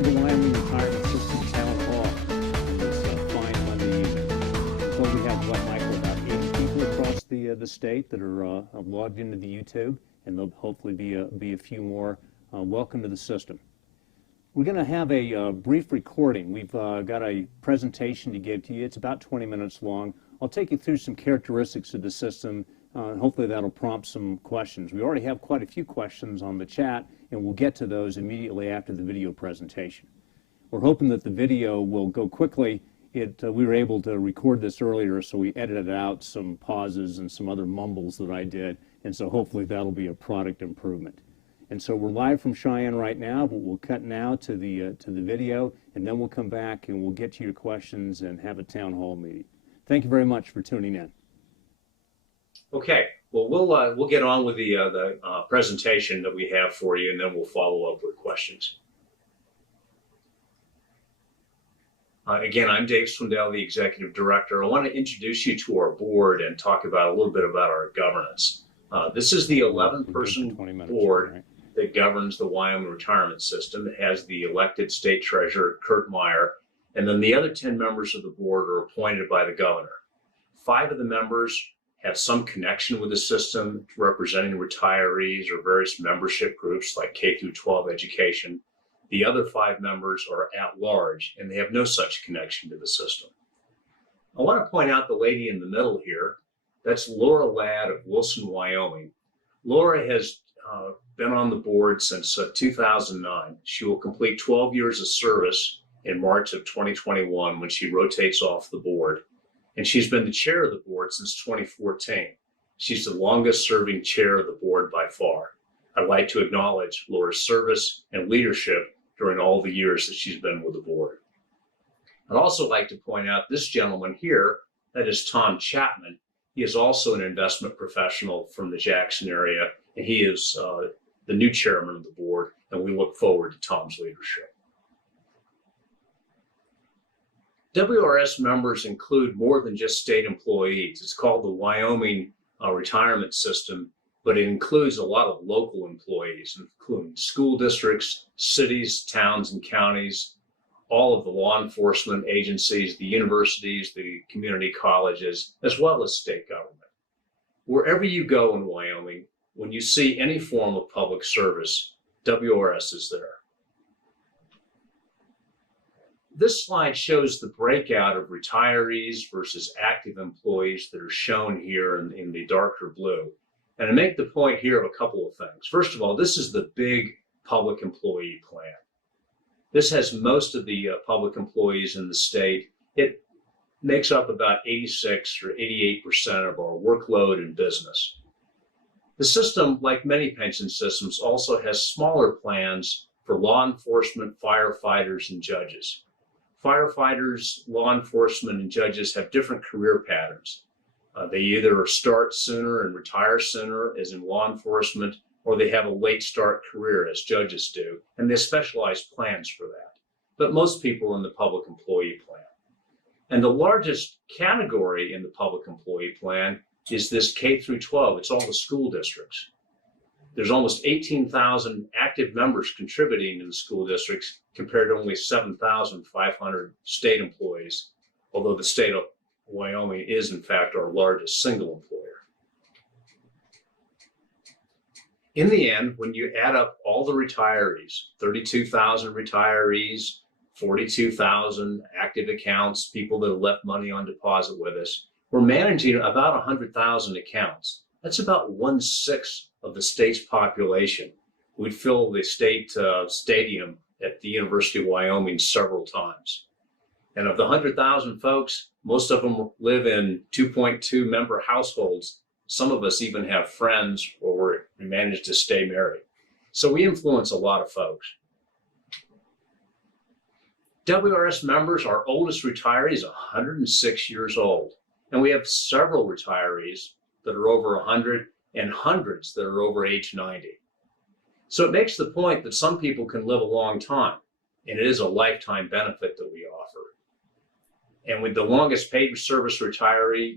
welcome to Wyoming Retirement System Town Hall. It's fine Monday evening. Well, we have, Michael, about 8 people across the state that are logged into the YouTube, and there'll hopefully be a few more. Welcome to the system. We're going to have a brief recording. We've got a presentation to give to you. It's about 20 minutes long. I'll take you through some characteristics of the system. Hopefully that'll prompt some questions. We already have quite a few questions on the chat, and we'll get to those immediately after the video presentation. We're hoping that the video will go quickly. We were able to record this earlier, so we edited out some pauses and some other mumbles that I did, and so hopefully that'll be a product improvement. And so we're live from Cheyenne right now, but we'll cut now to the video, and then we'll come back and we'll get to your questions and have a town hall meeting. Thank you very much for tuning in. Okay, well, we'll get on with the presentation that we have for you, and then we'll follow up with questions. Again, I'm Dave Swindell, the Executive Director. I want to introduce you to our board and talk about a little bit about our governance. This is the 11-person board that governs the Wyoming Retirement System. It has the elected state treasurer, Kurt Meyer, and then the other 10 members of the board are appointed by the governor. 5 of the members have some connection with the system, representing retirees or various membership groups like K through 12 education. The other 5 members are at large, and they have no such connection to the system. I want to point out the lady in the middle here. That's Laura Ladd of Wilson, Wyoming. Laura has been on the board since 2009. She will complete 12 years of service in March of 2021 when she rotates off the board. And she's been the chair of the board since 2014. She's the longest serving chair of the board by far. I'd like to acknowledge Laura's service and leadership during all the years that she's been with the board. I'd also like to point out this gentleman here, that is Tom Chapman. He is also an investment professional from the Jackson area, and he is the new chairman of the board, and we look forward to Tom's leadership. WRS members include more than just state employees. It's called the Wyoming Retirement System, but it includes a lot of local employees, including school districts, cities, towns, and counties, all of the law enforcement agencies, the universities, the community colleges, as well as state government. Wherever you go in Wyoming, when you see any form of public service, WRS is there. This slide shows the breakout of retirees versus active employees that are shown here in the darker blue. And I make the point here of a couple of things. First of all, this is the big public employee plan. This has most of the public employees in the state. It makes up about 86 or 88% of our workload in business. The system, like many pension systems, also has smaller plans for law enforcement, firefighters, and judges. Firefighters, law enforcement, and judges have different career patterns. They either start sooner and retire sooner, as in law enforcement, or they have a late start career, as judges do, and they have specialized plans for that. But most people in the public employee plan. And the largest category in the public employee plan is this K through 12. It's all the school districts. There's almost 18,000 active members contributing in the school districts compared to only 7,500 state employees, although the state of Wyoming is, in fact, our largest single employer. In the end, when you add up all the retirees, 32,000 retirees, 42,000 active accounts, people that have left money on deposit with us, we're managing about 100,000 accounts. That's about 1/6 of the state's population. We'd fill the state stadium at the University of Wyoming several times. And of the 100,000 folks, most of them live in 2.2 member households. Some of us even have friends or we manage to stay married. So we influence a lot of folks. WRS members, our oldest retiree is 106 years old. And we have several retirees that are over 100 and hundreds that are over age 90. So it makes the point that some people can live a long time, and it is a lifetime benefit that we offer. And with the longest paid service retiree,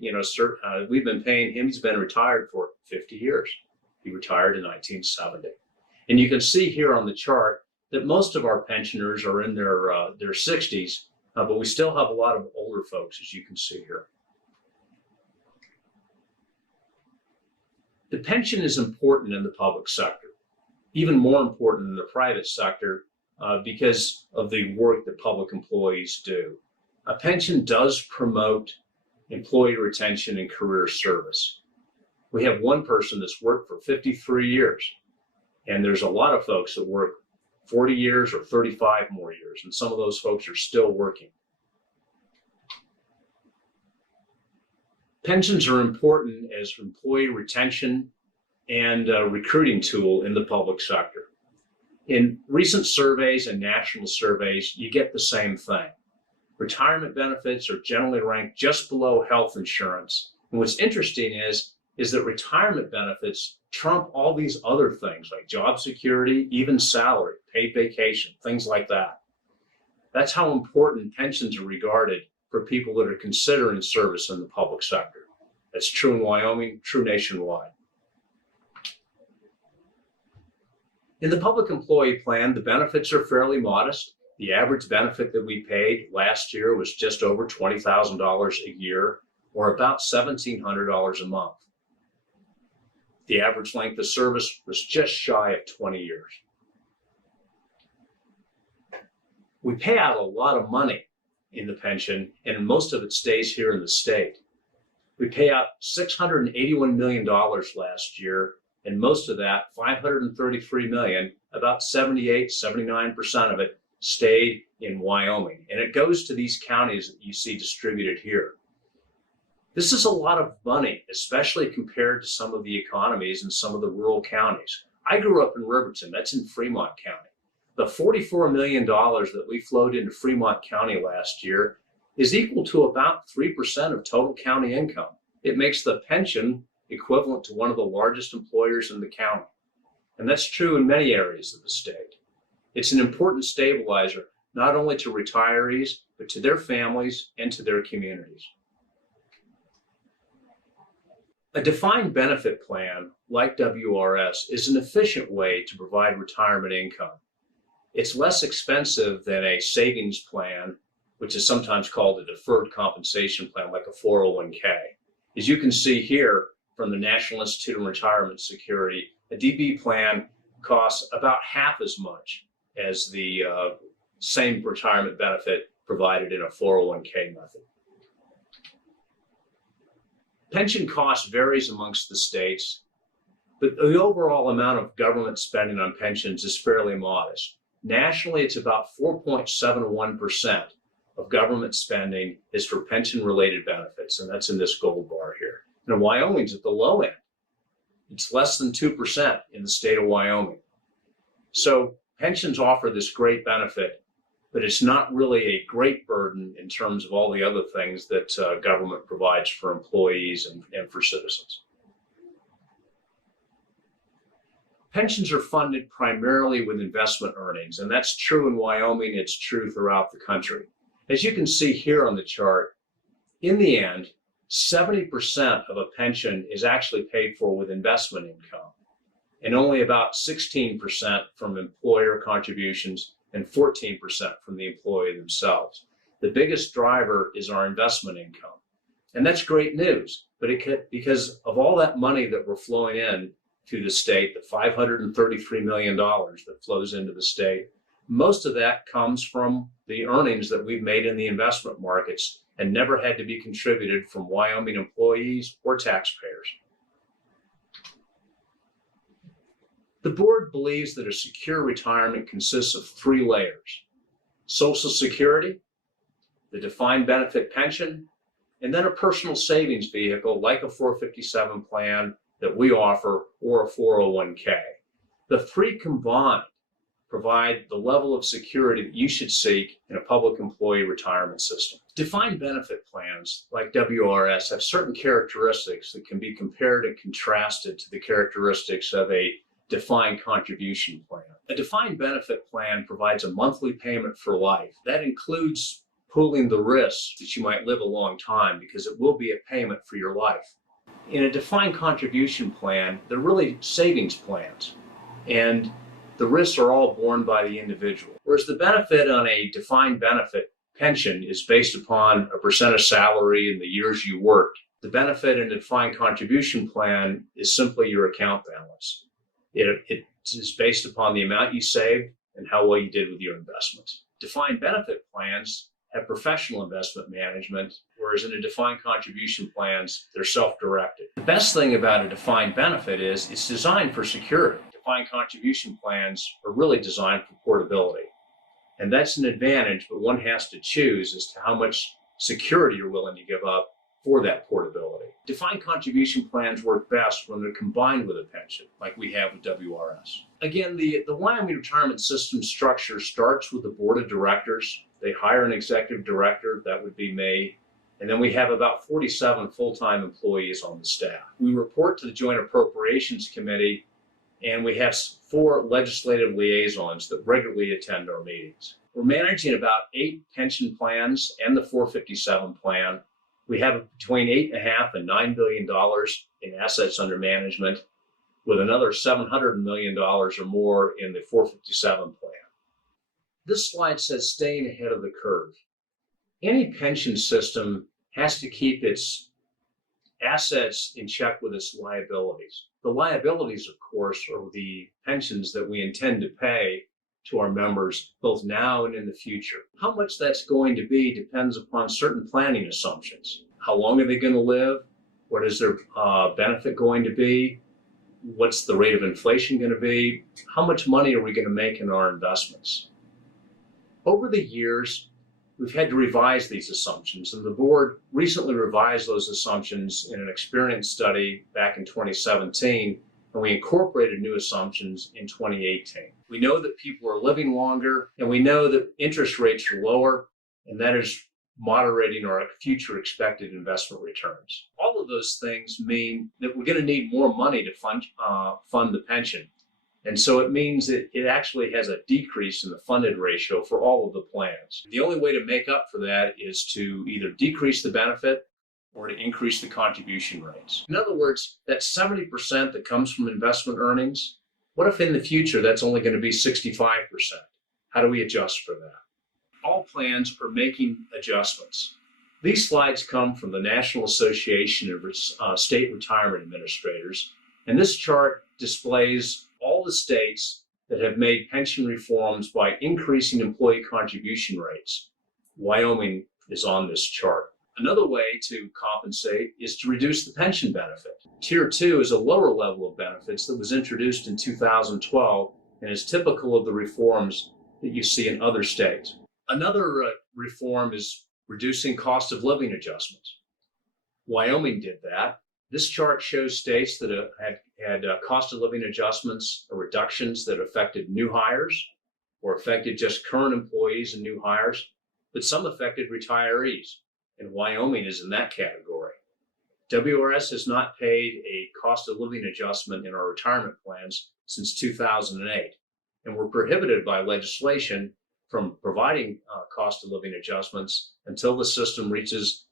we've been paying him, he's been retired for 50 years. He retired in 1970. And you can see here on the chart that most of our pensioners are in their 60s, but we still have a lot of older folks, as you can see here. The pension is important in the public sector, even more important in the private sector because of the work that public employees do. A pension does promote employee retention and career service. We have one person that's worked for 53 years, and there's a lot of folks that work 40 years or 35 more years, and some of those folks are still working. Pensions are important as employee retention and recruiting tool in the public sector. In recent surveys and national surveys, you get the same thing. Retirement benefits are generally ranked just below health insurance. And what's interesting is that retirement benefits trump all these other things like job security, even salary, paid vacation, things like that. That's how important pensions are regarded for people that are considering service in the public sector. That's true in Wyoming, true nationwide. In the public employee plan, the benefits are fairly modest. The average benefit that we paid last year was just over $20,000 a year, or about $1,700 a month. The average length of service was just shy of 20 years. We pay out a lot of money in the pension, and most of it stays here in the state. We pay out $681 million last year, and most of that, $533 million, about 78–79% of it, stayed in Wyoming. And it goes to these counties that you see distributed here. This is a lot of money, especially compared to some of the economies in some of the rural counties. I grew up in Riverton, that's in Fremont County. The $44 million that we flowed into Fremont County last year is equal to about 3% of total county income. It makes the pension equivalent to one of the largest employers in the county. And that's true in many areas of the state. It's an important stabilizer, not only to retirees, but to their families and to their communities. A defined benefit plan, like WRS, is an efficient way to provide retirement income. It's less expensive than a savings plan, which is sometimes called a deferred compensation plan, like a 401k. As you can see here from the National Institute of Retirement Security, a DB plan costs about half as much as the same retirement benefit provided in a 401k method. Pension cost varies amongst the states, but the overall amount of government spending on pensions is fairly modest. Nationally, it's about 4.71% of government spending is for pension-related benefits, and that's in this gold bar here. And Wyoming's at the low end. It's less than 2% in the state of Wyoming. So pensions offer this great benefit, but it's not really a great burden in terms of all the other things that government provides for employees and for citizens. Pensions are funded primarily with investment earnings, and that's true in Wyoming, it's true throughout the country. As you can see here on the chart, in the end, 70% of a pension is actually paid for with investment income, and only about 16% from employer contributions and 14% from the employee themselves. The biggest driver is our investment income. And that's great news, but because of all that money that we're flowing in to the state, the $533 million that flows into the state, most of that comes from the earnings that we've made in the investment markets and never had to be contributed from Wyoming employees or taxpayers. The board believes that a secure retirement consists of 3 layers: Social Security, the defined benefit pension, and then a personal savings vehicle like a 457 plan that we offer or a 401k. The 3 combined provide the level of security that you should seek in a public employee retirement system. Defined benefit plans like WRS have certain characteristics that can be compared and contrasted to the characteristics of a defined contribution plan. A defined benefit plan provides a monthly payment for life. That includes pooling the risks that you might live a long time, because it will be a payment for your life. In a defined contribution plan, they're really savings plans. And The risks are all borne by the individual. Whereas the benefit on a defined benefit pension is based upon a percent of salary in the years you worked. The benefit in a defined contribution plan is simply your account balance. It is based upon the amount you saved and how well you did with your investments. Defined benefit plans have professional investment management, whereas in a defined contribution plans, they're self-directed. The best thing about a defined benefit is it's designed for security. Defined contribution plans are really designed for portability. And that's an advantage, but one has to choose as to how much security you're willing to give up for that portability. Defined contribution plans work best when they're combined with a pension, like we have with WRS. Again, the Wyoming Retirement System structure starts with the board of directors. They hire an executive director, that would be me, and then we have about 47 full-time employees on the staff. We report to the Joint Appropriations Committee, and we have 4 legislative liaisons that regularly attend our meetings. We're managing about 8 pension plans and the 457 plan. We have between $8.5 and $9 billion in assets under management, with another $700 million or more in the 457 plan. This slide says staying ahead of the curve. Any pension system has to keep its assets in check with its liabilities. The liabilities, of course, are the pensions that we intend to pay to our members both now and in the future. How much that's going to be depends upon certain planning assumptions. How long are they going to live? What is their benefit going to be? What's the rate of inflation going to be? How much money are we going to make in our investments? Over the years, we've had to revise these assumptions, and the board recently revised those assumptions in an experience study back in 2017, and we incorporated new assumptions in 2018. We know that people are living longer, and we know that interest rates are lower, and that is moderating our future expected investment returns. All of those things mean that we're going to need more money to fund the pension. And so it means that it actually has a decrease in the funded ratio for all of the plans. The only way to make up for that is to either decrease the benefit or to increase the contribution rates. In other words, that 70% that comes from investment earnings, what if in the future that's only going to be 65%? How do we adjust for that? All plans are making adjustments. These slides come from the National Association of State Retirement Administrators, and this chart displays all the states that have made pension reforms by increasing employee contribution rates. Wyoming is on this chart. Another way to compensate is to reduce the pension benefit. Tier 2 is a lower level of benefits that was introduced in 2012 and is typical of the reforms that you see in other states. Another reform is reducing cost of living adjustments. Wyoming did that. This chart shows states that had cost of living adjustments or reductions that affected new hires or affected just current employees and new hires, but some affected retirees, and Wyoming is in that category. WRS has not paid a cost of living adjustment in our retirement plans since 2008, and we're prohibited by legislation from providing cost of living adjustments until the system reaches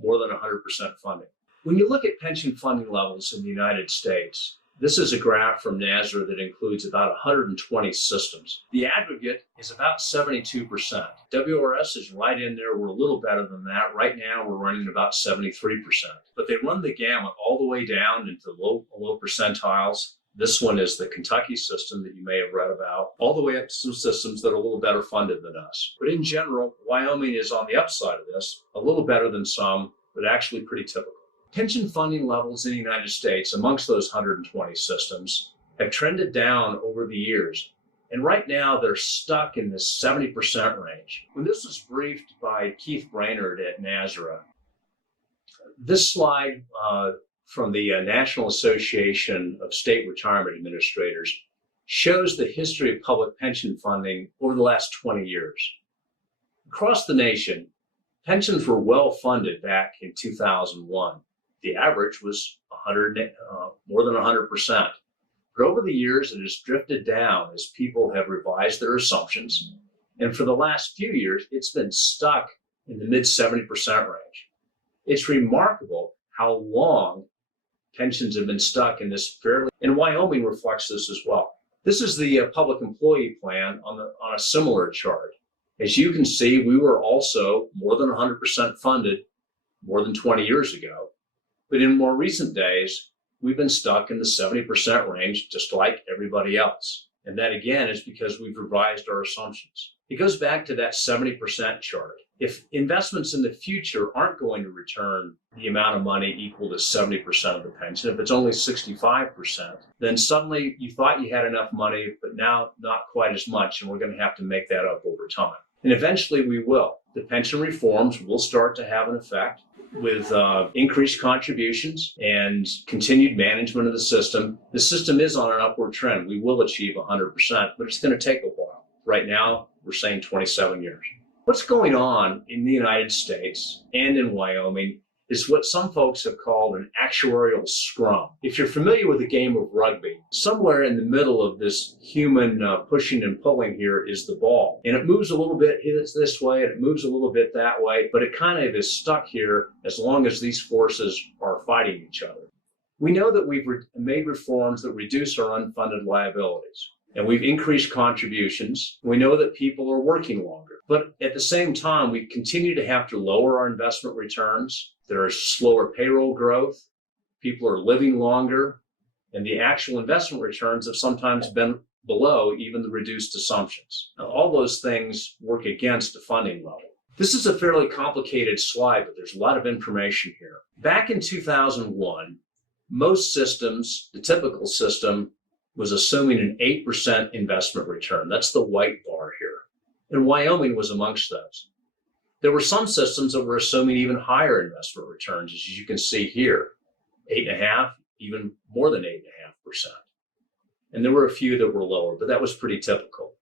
more than 100% funding. When you look at pension funding levels in the United States, this is a graph from NASRA that includes about 120 systems. The aggregate is about 72%. WRS is right in there. We're a little better than that. Right now, we're running about 73%. But they run the gamut all the way down into low percentiles. This one is the Kentucky system that you may have read about, all the way up to some systems that are a little better funded than us. But in general, Wyoming is on the upside of this, a little better than some, but actually pretty typical. Pension funding levels in the United States amongst those 120 systems have trended down over the years. And right now they're stuck in this 70% range. When this was briefed by Keith Brainerd at NASRA, this slide from the National Association of State Retirement Administrators shows the history of public pension funding over the last 20 years. Across the nation, pensions were well funded back in 2001. The average was more than 100%. But over the years, it has drifted down as people have revised their assumptions. And for the last few years, it's been stuck in the mid 70% range. It's remarkable how long pensions have been stuck in this and Wyoming reflects this as well. This is the public employee plan on a similar chart. As you can see, we were also more than 100% funded more than 20 years ago. But in more recent days, we've been stuck in the 70% range, just like everybody else. And that, again, is because we've revised our assumptions. It goes back to that 70% chart. If investments in the future aren't going to return the amount of money equal to 70% of the pension, if it's only 65%, then suddenly you thought you had enough money, but now not quite as much, and we're going to have to make that up over time. And eventually we will. The pension reforms will start to have an effect with increased contributions and continued management of the system. The system is on an upward trend. We will achieve 100%, but it's going to take a while. Right now, we're saying 27 years. What's going on in the United States and in Wyoming is what some folks have called an actuarial scrum. If you're familiar with the game of rugby, somewhere in the middle of this human pushing and pulling here is the ball. And it moves a little bit this way, and it moves a little bit that way, but it kind of is stuck here as long as these forces are fighting each other. We know that we've made reforms that reduce our unfunded liabilities, and we've increased contributions. We know that people are working longer. But at the same time, we continue to have to lower our investment returns. There is slower payroll growth. People are living longer. And the actual investment returns have sometimes been below even the reduced assumptions. Now, all those things work against the funding level. This is a fairly complicated slide, but there's a lot of information here. Back in 2001, most systems, the typical system, was assuming an 8% investment return. That's the white bar here. And Wyoming was amongst those. There were some systems that were assuming even higher investment returns, as you can see here, 8.5%, even more than 8.5%. And there were a few that were lower, but that was pretty typical.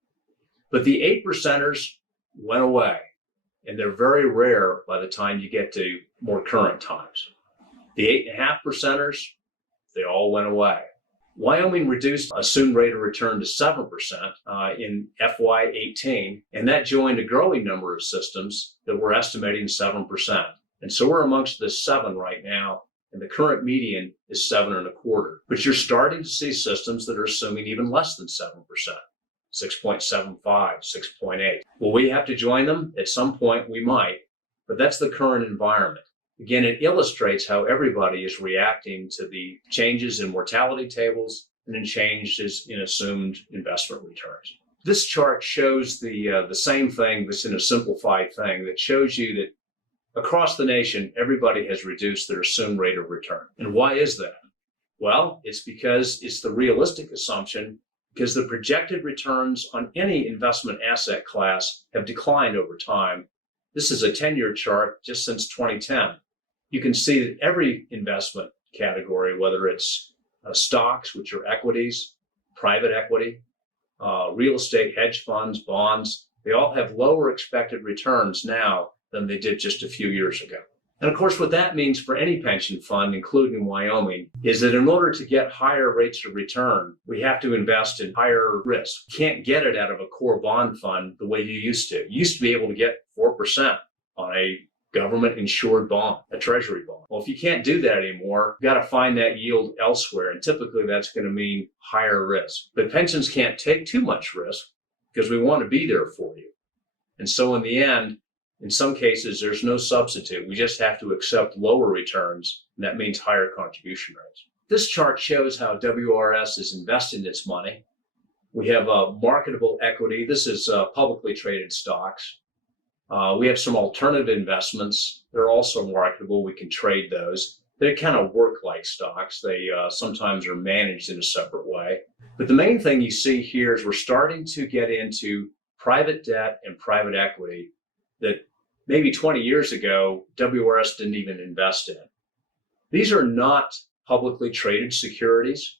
But the 8%ers went away, and they're very rare by the time you get to more current times. The 8.5%ers, they all went away. Wyoming reduced assumed rate of return to 7% in FY18, and that joined a growing number of systems that were estimating 7%. And so we're amongst the 7 right now, and the current median is 7.25. But you're starting to see systems that are assuming even less than 7%, 6.75, 6.8. Will we have to join them? At some point we might, but that's the current environment. Again, it illustrates how everybody is reacting to the changes in mortality tables and in changes in assumed investment returns. This chart shows the same thing, but in a simplified thing that shows you that across the nation, everybody has reduced their assumed rate of return. And why is that? Well, it's because it's the realistic assumption, because the projected returns on any investment asset class have declined over time. This is a 10-year chart just since 2010. You can see that every investment category, whether it's stocks, which are equities, private equity, real estate, hedge funds, bonds, they all have lower expected returns now than they did just a few years ago. And of course, what that means for any pension fund, including Wyoming, is that in order to get higher rates of return, we have to invest in higher risk. You can't get it out of a core bond fund the way you used to. You used to be able to get 4% on a government-insured bond, a treasury bond. Well, if you can't do that anymore, you've got to find that yield elsewhere, and typically that's going to mean higher risk. But pensions can't take too much risk because we want to be there for you. And so in the end, in some cases, there's no substitute. We just have to accept lower returns, and that means higher contribution rates. This chart shows how WRS is investing its money. We have marketable equity. This is publicly traded stocks. We have some alternative investments. They're also marketable. We can trade those. They kind of work like stocks. They sometimes are managed in a separate way. But the main thing you see here is we're starting to get into private debt and private equity that maybe 20 years ago, WRS didn't even invest in. These are not publicly traded securities.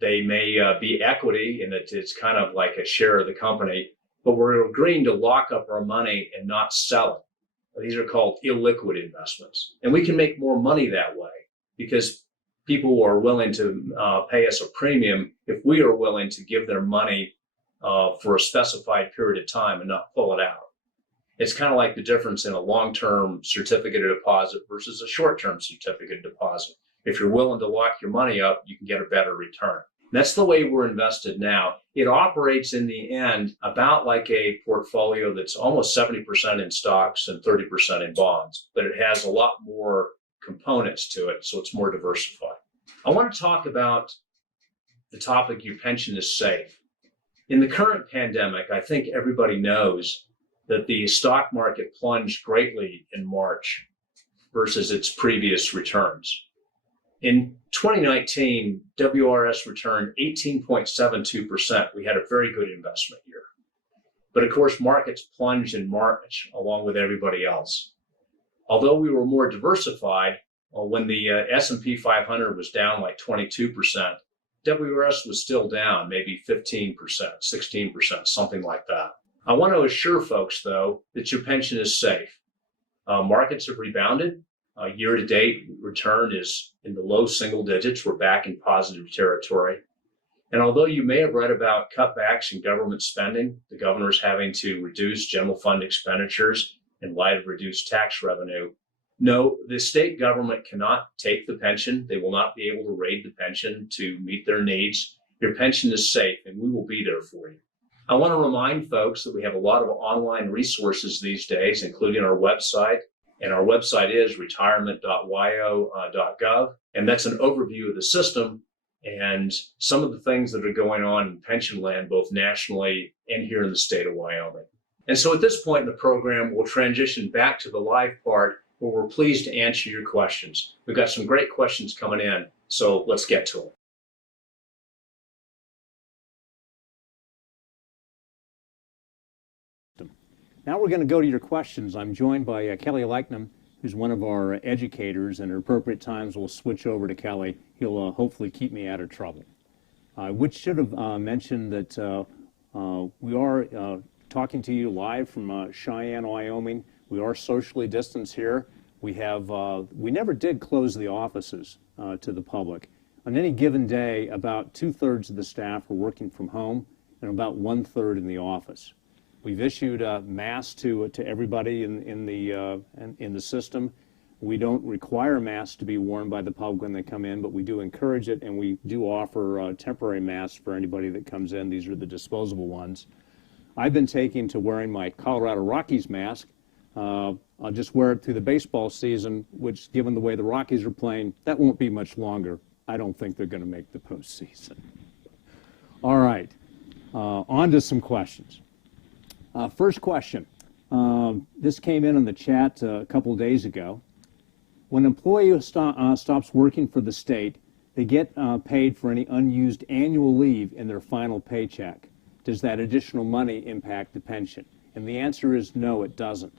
They may be equity in that it's kind of like a share of the company, but we're agreeing to lock up our money and not sell it. These are called illiquid investments. And we can make more money that way because people are willing to pay us a premium if we are willing to give their money for a specified period of time and not pull it out. It's kind of like the difference in a long-term certificate of deposit versus a short-term certificate of deposit. If you're willing to lock your money up, you can get a better return. That's the way we're invested now. It operates in the end about like a portfolio that's almost 70% in stocks and 30% in bonds, but it has a lot more components to it, so it's more diversified. I want to talk about the topic, your pension is safe. In the current pandemic, I think everybody knows that the stock market plunged greatly in March versus its previous returns. In 2019, WRS returned 18.72%. We had a very good investment year. But of course, markets plunged in March along with everybody else. Although we were more diversified, when the S&P 500 was down like 22%, WRS was still down maybe 15%, 16%, something like that. I want to assure folks, though, that your pension is safe. Markets have rebounded. Year-to-date return is in the low single digits. We're back in positive territory. And although you may have read about cutbacks in government spending, the governor's having to reduce general fund expenditures in light of reduced tax revenue, no, the state government cannot take the pension. They will not be able to raid the pension to meet their needs. Your pension is safe, and we will be there for you. I want to remind folks that we have a lot of online resources these days, including our website. And our website is retirement.wyo.gov. And that's an overview of the system and some of the things that are going on in pension land, both nationally and here in the state of Wyoming. And so at this point in the program, we'll transition back to the live part where we're pleased to answer your questions. We've got some great questions coming in, so let's get to them. Now we're going to go to your questions. I'm joined by Kelly Leichnam, who's one of our educators, and at appropriate times we'll switch over to Kelly. He'll hopefully keep me out of trouble. Which should have mentioned that we are talking to you live from Cheyenne, Wyoming. We are socially distanced here. We never did close the offices to the public. On any given day, about 2/3 of the staff are working from home and about 1/3 in the office. We've issued masks to everybody in the system. We don't require masks to be worn by the public when they come in, but we do encourage it, and we do offer temporary masks for anybody that comes in. These are the disposable ones. I've been taking to wearing my Colorado Rockies mask. I'll just wear it through the baseball season, which, given the way the Rockies are playing, that won't be much longer. I don't think they're going to make the postseason. All right, on to some questions. First question. This came in the chat a couple of days ago. When an employee stops working for the state, they get paid for any unused annual leave in their final paycheck. Does that additional money impact the pension? And the answer is no, it doesn't.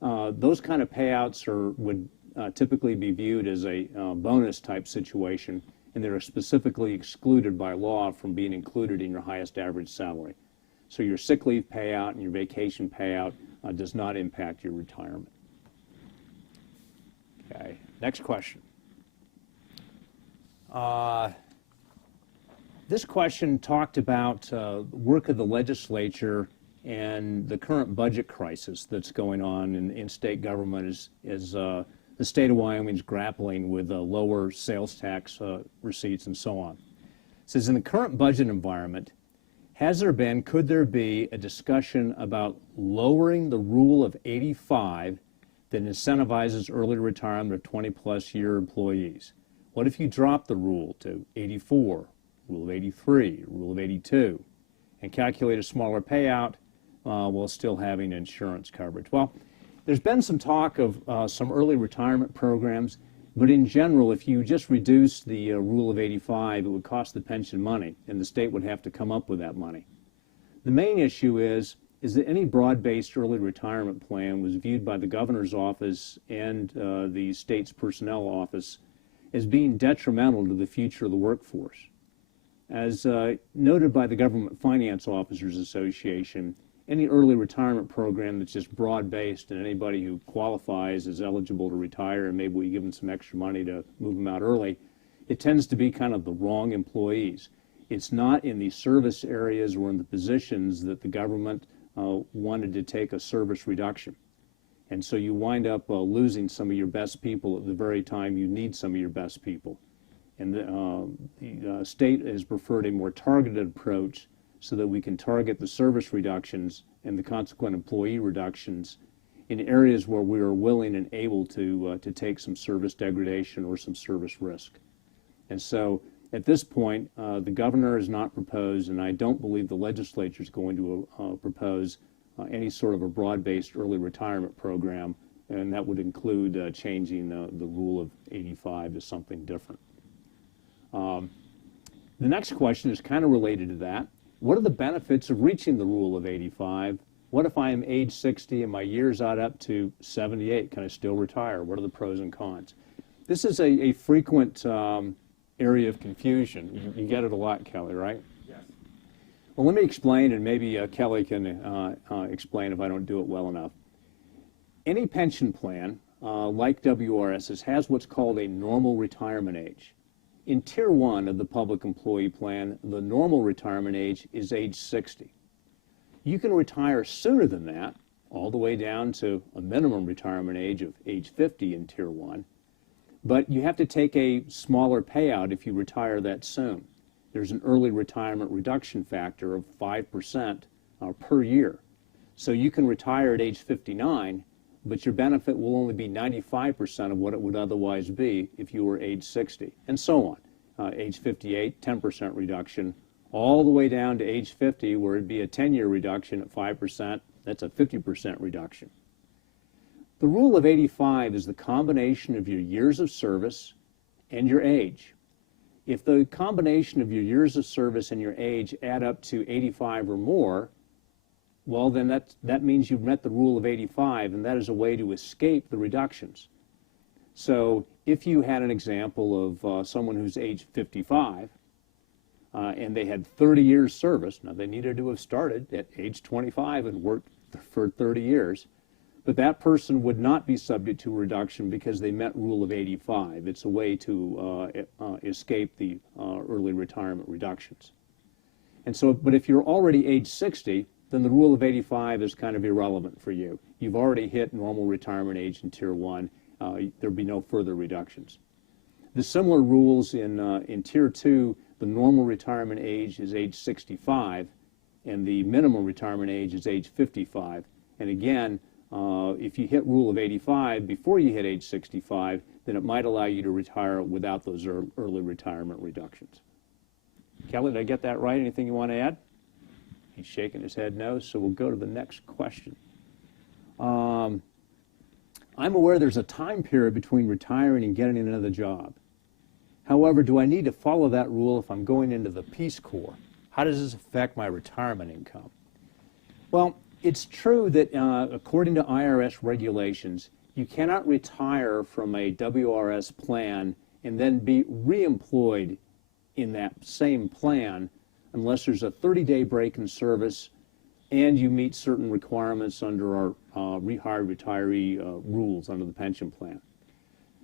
Those kind of payouts would typically be viewed as a bonus type situation, and they're specifically excluded by law from being included in your highest average salary. So your sick leave payout and your vacation payout does not impact your retirement. Okay, next question. This question talked about work of the legislature and the current budget crisis that's going on in state government as the state of Wyoming is grappling with lower sales tax receipts and so on. It says, in the current budget environment, could there be a discussion about lowering the rule of 85 that incentivizes early retirement of 20-plus year employees? What if you drop the rule to 84, rule of 83, rule of 82, and calculate a smaller payout while still having insurance coverage? Well, there's been some talk of some early retirement programs, but in general, if you just reduce the rule of 85, it would cost the pension money, and the state would have to come up with that money. The main issue is that any broad-based early retirement plan was viewed by the governor's office and the state's personnel office as being detrimental to the future of the workforce. As noted by the Government Finance Officers Association, any early retirement program that's just broad-based and anybody who qualifies is eligible to retire, and maybe we give them some extra money to move them out early, it tends to be kind of the wrong employees. It's not in the service areas or in the positions that the government wanted to take a service reduction. And so you wind up losing some of your best people at the very time you need some of your best people. And the state has preferred a more targeted approach so that we can target the service reductions and the consequent employee reductions in areas where we are willing and able to take some service degradation or some service risk. And so at this point, the governor has not proposed, and I don't believe the legislature is going to propose any sort of a broad-based early retirement program, and that would include changing the rule of 85 to something different. The next question is kind of related to that. What are the benefits of reaching the rule of 85? What if I am age 60 and my years add up to 78? Can I still retire? What are the pros and cons? This is a frequent area of confusion. You get it a lot, Kelly, right? Yes. Well, let me explain, and maybe Kelly can explain if I don't do it well enough. Any pension plan, like WRS's, has what's called a normal retirement age. In Tier 1 of the public employee plan, the normal retirement age is age 60. You can retire sooner than that, all the way down to a minimum retirement age of age 50 in Tier 1, but you have to take a smaller payout if you retire that soon. There's an early retirement reduction factor of 5% per year. So you can retire at age 59, but your benefit will only be 95% of what it would otherwise be if you were age 60, and so on. Age 58, 10% reduction, all the way down to age 50, where it'd be a 10-year reduction at 5%. That's a 50% reduction. The rule of 85 is the combination of your years of service and your age. If the combination of your years of service and your age add up to 85 or more, well, then that means you've met the rule of 85, and that is a way to escape the reductions. So if you had an example of someone who's age 55, and they had 30 years service, now they needed to have started at age 25 and worked for 30 years, but that person would not be subject to a reduction because they met rule of 85. It's a way to escape the early retirement reductions. And so, but if you're already age 60, then the rule of 85 is kind of irrelevant for you. You've already hit normal retirement age in Tier 1. There'll be no further reductions. The similar rules in Tier 2, the normal retirement age is age 65, and the minimum retirement age is age 55. And again, if you hit rule of 85 before you hit age 65, then it might allow you to retire without those early retirement reductions. Kelly, did I get that right? Anything you want to add? He's shaking his head no, so we'll go to the next question. I'm aware there's a time period between retiring and getting another job. However, do I need to follow that rule if I'm going into the Peace Corps? How does this affect my retirement income? Well, it's true that according to IRS regulations, you cannot retire from a WRS plan and then be reemployed in that same plan unless there's a 30-day break in service and you meet certain requirements under our rehired retiree rules under the pension plan.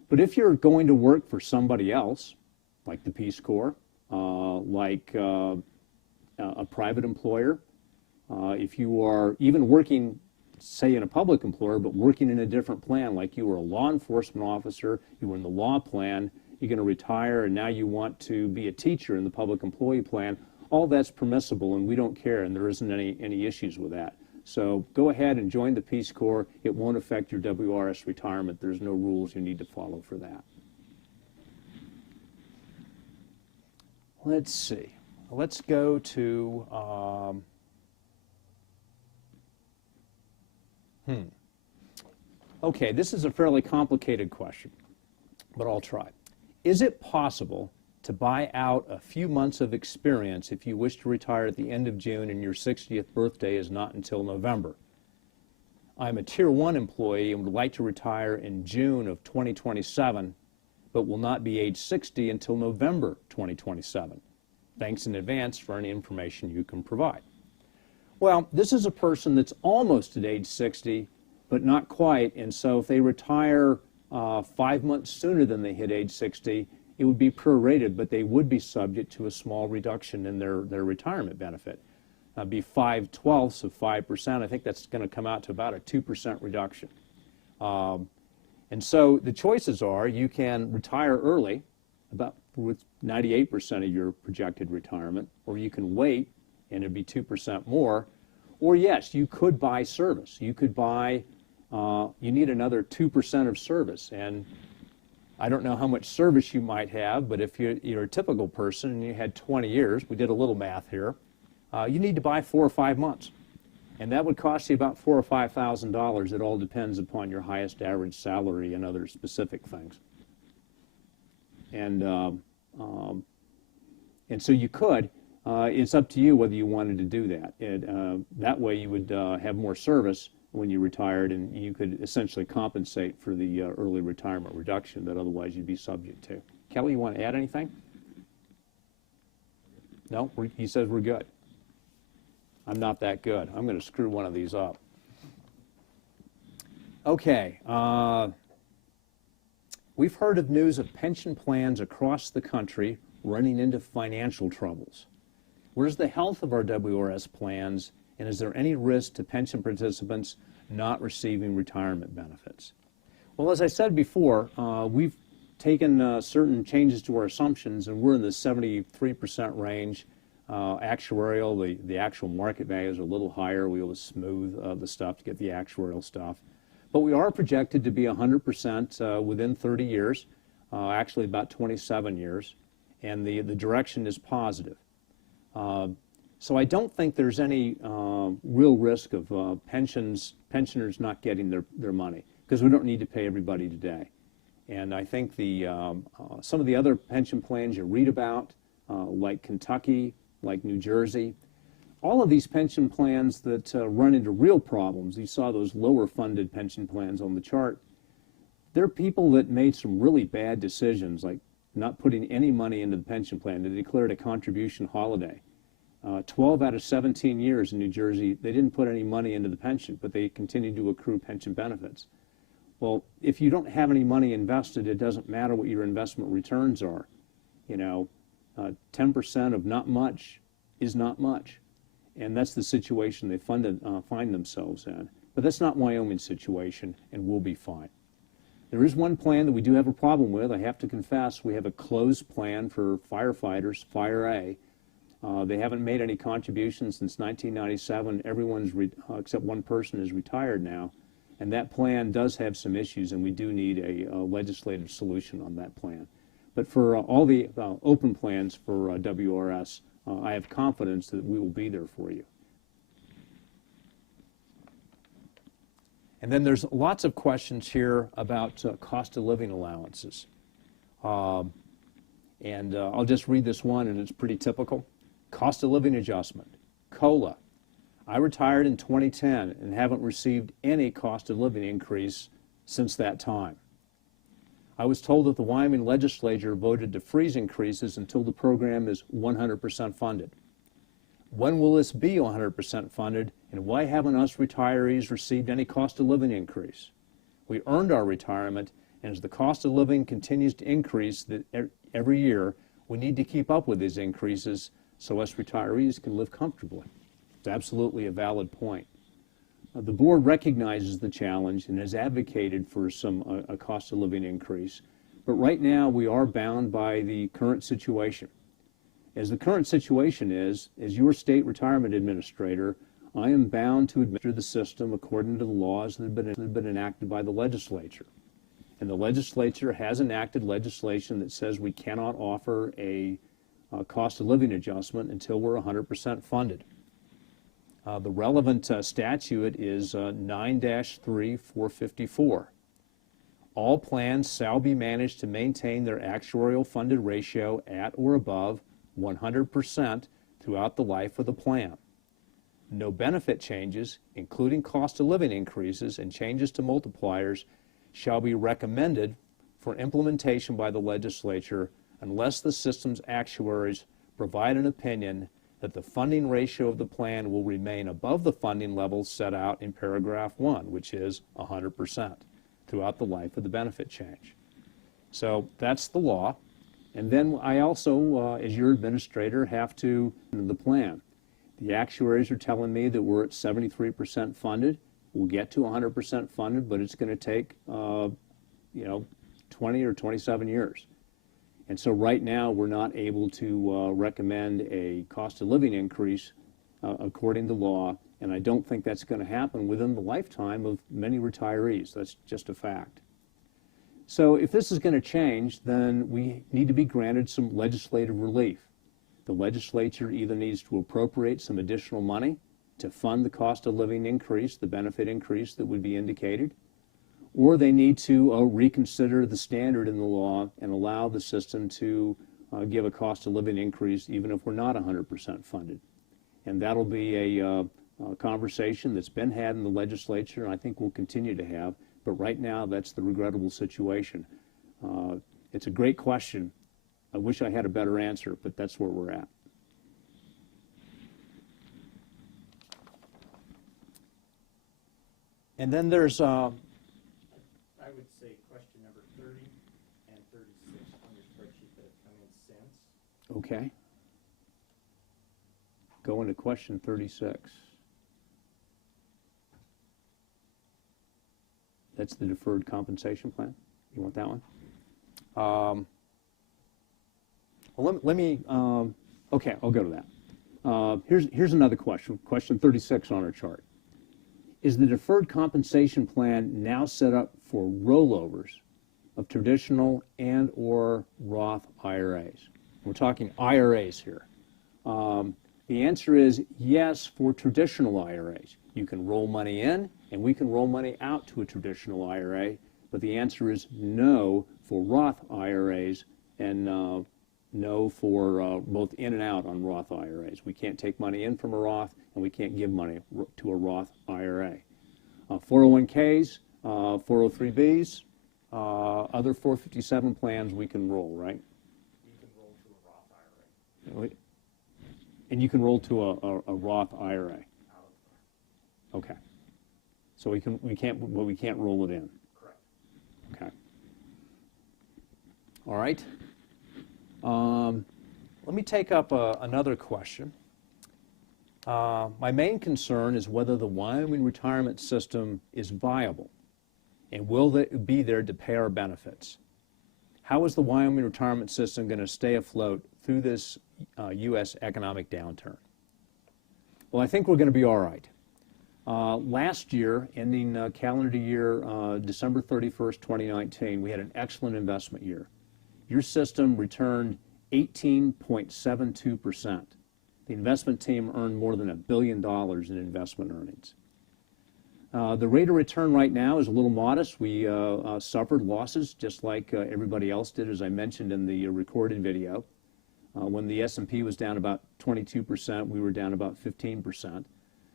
But if you're going to work for somebody else, like the Peace Corps, like a private employer, if you are even working, say, in a public employer, but working in a different plan, like you were a law enforcement officer, you were in the law plan, you're going to retire, and now you want to be a teacher in the public employee plan, all that's permissible, and we don't care, and there isn't any issues with that. So go ahead and join the Peace Corps. It won't affect your WRS retirement. There's no rules you need to follow for that. Let's see. Let's go to Okay, this is a fairly complicated question, but I'll try. Is it possible to buy out a few months of experience if you wish to retire at the end of June and your 60th birthday is not until November? I'm a Tier 1 employee and would like to retire in June of 2027, but will not be age 60 until November 2027. Thanks in advance for any information you can provide. Well, this is a person that's almost at age 60, but not quite, and so if they retire 5 months sooner than they hit age 60, it would be prorated, but they would be subject to a small reduction in their retirement benefit. Be 5/12 of 5%. I think that's going to come out to about a 2% reduction. And so the choices are you can retire early, about with 98% of your projected retirement, or you can wait and it'd be 2% more, or yes, you could buy service. You could buy, you need another 2% of service. And I don't know how much service you might have, but if you're a typical person and you had 20 years, we did a little math here, you need to buy 4 or 5 months. And that would cost you about $4,000 or $5,000. It all depends upon your highest average salary and other specific things. And so you could, it's up to you whether you wanted to do that. That way you would have more service when you retired, and you could essentially compensate for the early retirement reduction that otherwise you'd be subject to. Kelly, you want to add anything? No? He says we're good. I'm not that good. I'm going to screw one of these up. Okay. We've heard of news of pension plans across the country running into financial troubles. Where's the health of our WRS plans, and is there any risk to pension participants not receiving retirement benefits? Well, as I said before, we've taken certain changes to our assumptions, and we're in the 73% range. Actuarial, the actual market values are a little higher. We always smooth the stuff to get the actuarial stuff. But we are projected to be 100% within 30 years, actually about 27 years, and the direction is positive. So I don't think there's any real risk of pensioners not getting their money, because we don't need to pay everybody today. And I think some of the other pension plans you read about, like Kentucky, like New Jersey, all of these pension plans that run into real problems, you saw those lower funded pension plans on the chart, they're people that made some really bad decisions, like not putting any money into the pension plan. They declared a contribution holiday. 12 out of 17 years in New Jersey, they didn't put any money into the pension, but they continued to accrue pension benefits. Well, if you don't have any money invested, it doesn't matter what your investment returns are. 10% of not much is not much. And that's the situation they find themselves in. But that's not Wyoming's situation, and we'll be fine. There is one plan that we do have a problem with. I have to confess, we have a closed plan for firefighters, Fire A. They haven't made any contributions since 1997. Everyone's, except one person, is retired now. And that plan does have some issues, and we do need a legislative solution on that plan. But for all the open plans for WRS, I have confidence that we will be there for you. And then there's lots of questions here about cost of living allowances. I'll just read this one, and it's pretty typical. Cost of living adjustment, COLA. I retired in 2010 and haven't received any cost of living increase since that time. I was told that the Wyoming legislature voted to freeze increases until the program is 100% funded. When will this be 100% funded, and why haven't us retirees received any cost of living increase? We earned our retirement, and as the cost of living continues to increase every year, we need to keep up with these increases so us retirees can live comfortably. It's absolutely a valid point. The board recognizes the challenge and has advocated for a cost of living increase, but right now we are bound by the current situation. As the current situation is, as your state retirement administrator, I am bound to administer the system according to the laws that have been enacted by the legislature. And the legislature has enacted legislation that says we cannot offer a cost of living adjustment until we're 100% funded. The relevant statute is 9-3-454. All plans shall be managed to maintain their actuarial funded ratio at or above 100% throughout the life of the plan. No benefit changes, including cost of living increases and changes to multipliers, shall be recommended for implementation by the legislature unless the system's actuaries provide an opinion that the funding ratio of the plan will remain above the funding levels set out in paragraph 1, which is 100% throughout the life of the benefit change. So that's the law. And then I also, as your administrator, have to the plan. The actuaries are telling me that we're at 73% funded. We'll get to 100% funded, but it's going to take, 20 or 27 years. And so right now we're not able to recommend a cost of living increase according to law, and I don't think that's going to happen within the lifetime of many retirees. That's just a fact. So if this is going to change, then we need to be granted some legislative relief. The legislature either needs to appropriate some additional money to fund the cost of living increase, the benefit increase that would be indicated, or they need to reconsider the standard in the law and allow the system to give a cost of living increase even if we're not 100% funded. And that'll be a conversation that's been had in the legislature, and I think we'll continue to have. But right now, that's the regrettable situation. It's a great question. I wish I had a better answer, but that's where we're at. And then there's I would say question number 30 and 36 on your spreadsheet that have come in since. okay. Go into question 36. That's the deferred compensation plan. You want that one? Well, let me. Okay, I'll go to that. Here's another question. Question 36 on our chart. Is the deferred compensation plan now set up for rollovers of traditional and or Roth IRAs? We're talking IRAs here. The answer is yes for traditional IRAs. You can roll money in, and we can roll money out to a traditional IRA, but the answer is no for Roth IRAs and no for both in and out on Roth IRAs. We can't take money in from a Roth, and we can't give money to a Roth IRA. 401ks, 403bs, other 457 plans we can roll, right? You can roll to a Roth IRA. And you can roll to a Roth IRA. Okay. So we can't roll it in. Correct. Okay. All right. Let me take up another question. My main concern is whether the Wyoming retirement system is viable, and will it be there to pay our benefits? How is the Wyoming retirement system going to stay afloat through this U.S. economic downturn? Well, I think we're going to be all right. Last year, ending calendar year December 31st, 2019, we had an excellent investment year. Your system returned 18.72%. The investment team earned more than $1 billion in investment earnings. The rate of return right now is a little modest. We suffered losses just like everybody else did, as I mentioned in the recorded video. When the S&P was down about 22%, we were down about 15%.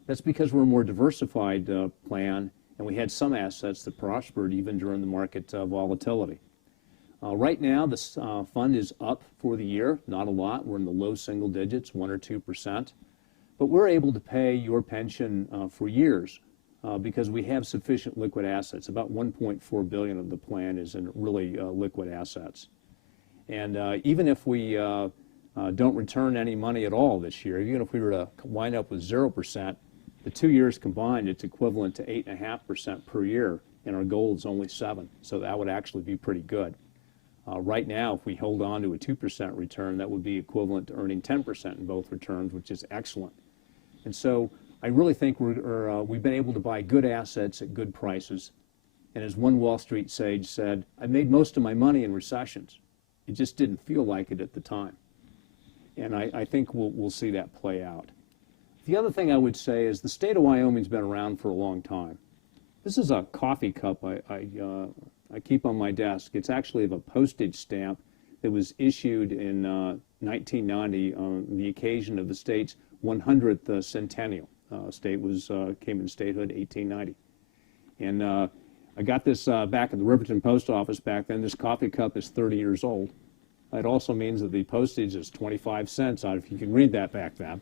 That's because we're a more diversified plan, and we had some assets that prospered even during the market volatility. Right now, this fund is up for the year, not a lot. We're in the low single digits, 1 or 2%. But we're able to pay your pension for years because we have sufficient liquid assets. About $1.4 billion of the plan is in really liquid assets. And even if we don't return any money at all this year, even if we were to wind up with 0%, the 2 years combined, it's equivalent to 8.5% per year, and our goal is only 7%. So that would actually be pretty good. Right now, if we hold on to a 2% return, that would be equivalent to earning 10% in both returns, which is excellent. And so I really think we've been able to buy good assets at good prices. And as one Wall Street sage said, I made most of my money in recessions. It just didn't feel like it at the time. And I think we'll see that play out. The other thing I would say is the state of Wyoming's been around for a long time. This is a coffee cup I keep on my desk. It's actually of a postage stamp that was issued in 1990 on the occasion of the state's 100th centennial. State came into statehood in 1890. And I got this back at the Riverton Post Office back then. This coffee cup is 30 years old. It also means that the postage is 25 cents out, if you can read that back then.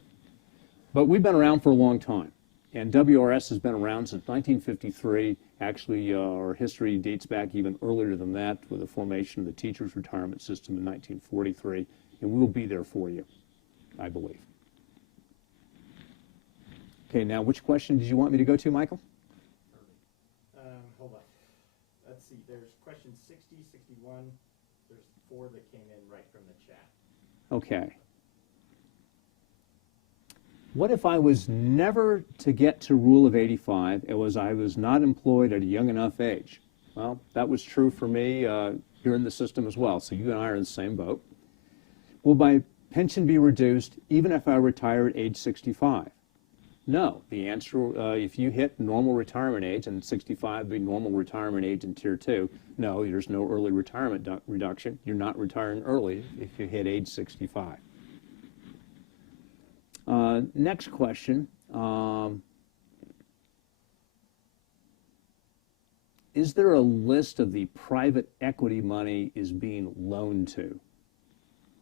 But we've been around for a long time. And WRS has been around since 1953. Actually, our history dates back even earlier than that with the formation of the Teachers Retirement System in 1943. And we'll be there for you, I believe. Okay, now which question did you want me to go to, Michael? Hold on. Let's see. There's question 60, 61. There's 4 that came in right from the chat. Okay. What if I was never to get to Rule of 85? It was I was not employed at a young enough age. Well, that was true for me here in the system as well. So you and I are in the same boat. Will my pension be reduced even if I retire at age 65? No. The answer, if you hit normal retirement age, and 65 would be normal retirement age in Tier 2, no, there's no early retirement reduction. You're not retiring early if you hit age 65. Next question. Is there a list of the private equity money is being loaned to?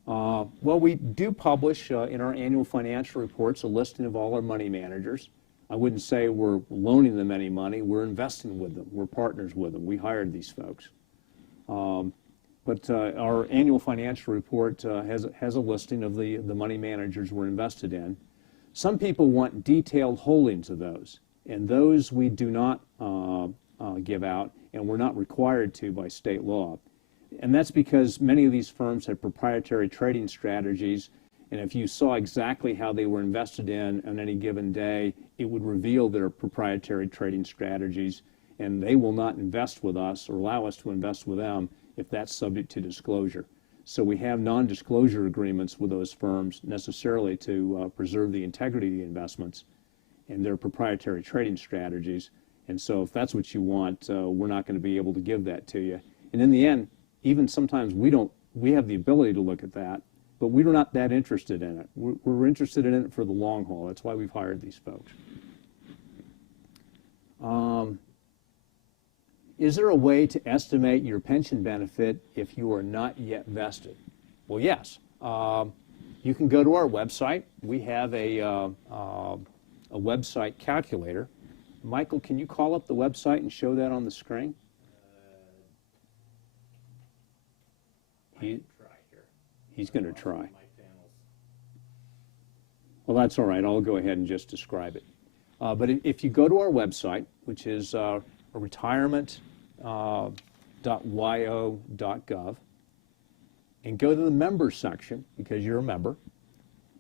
Well, we do publish in our annual financial reports a listing of all our money managers. I wouldn't say we're loaning them any money. We're investing with them. We're partners with them. We hired these folks. But our annual financial report has a listing of the money managers we're invested in. Some people want detailed holdings of those, and those we do not give out, and we're not required to by state law. And that's because many of these firms have proprietary trading strategies, and if you saw exactly how they were invested in on any given day, it would reveal their proprietary trading strategies, and they will not invest with us or allow us to invest with them if that's subject to disclosure. So we have non-disclosure agreements with those firms necessarily to preserve the integrity of the investments and their proprietary trading strategies. And so if that's what you want, we're not going to be able to give that to you. And in the end, even sometimes we have the ability to look at that, but we're not that interested in it. We're interested in it for the long haul. That's why we've hired these folks. Is there a way to estimate your pension benefit if you are not yet vested? Well, yes. You can go to our website. We have a website calculator. Michael, can you call up the website and show that on the screen? He's going to try. Well, that's all right. I'll go ahead and just describe it. But if you go to our website, which is retirement.wyo.gov, and go to the members section, because you're a member,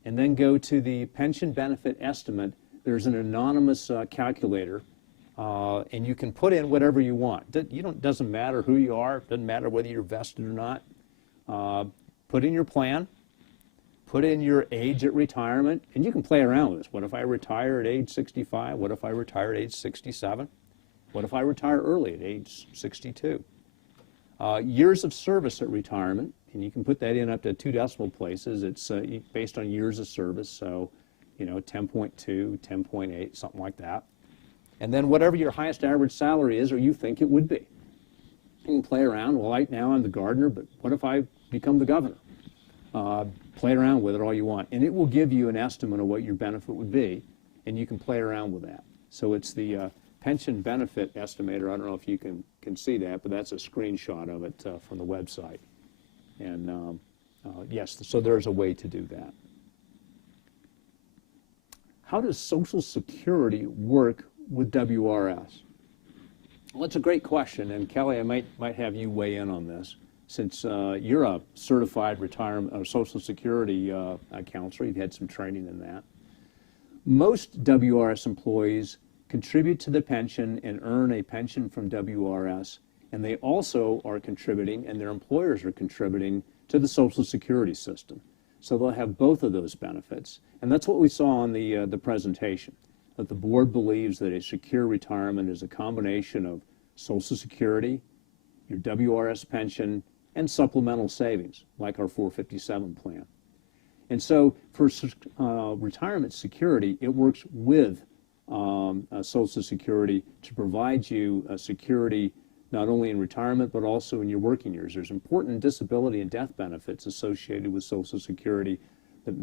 and then go to the pension benefit estimate, there's an anonymous calculator, and you can put in whatever you want. It doesn't matter who you are. It doesn't matter whether you're vested or not. Put in your plan, put in your age at retirement, and you can play around with this. What if I retire at age 65? What if I retire at age 67? What if I retire early at age 62? Years of service at retirement, and you can put that in up to 2 decimal places. It's based on years of service, so 10.2, 10.8, something like that. And then whatever your highest average salary is or you think it would be. You can play around. Well, right now I'm the gardener, but what if I become the governor? Play around with it all you want, and it will give you an estimate of what your benefit would be, and you can play around with that. So it's the pension benefit estimator. I don't know if you can see that, but that's a screenshot of it from the website. And yes, so there's a way to do that. How does Social Security work with WRS? Well, that's a great question, and Kelly, I might have you weigh in on this, since you're a certified retirement or Social Security counselor. You've had some training in that. Most WRS employees contribute to the pension and earn a pension from WRS, and they also are contributing, and their employers are contributing to the Social Security system. So they'll have both of those benefits, and that's what we saw on the presentation, that the board believes that a secure retirement is a combination of Social Security, your WRS pension, and supplemental savings, like our 457 plan. And so for retirement security, it works with Social Security to provide you security not only in retirement but also in your working years. There's important disability and death benefits associated with Social Security that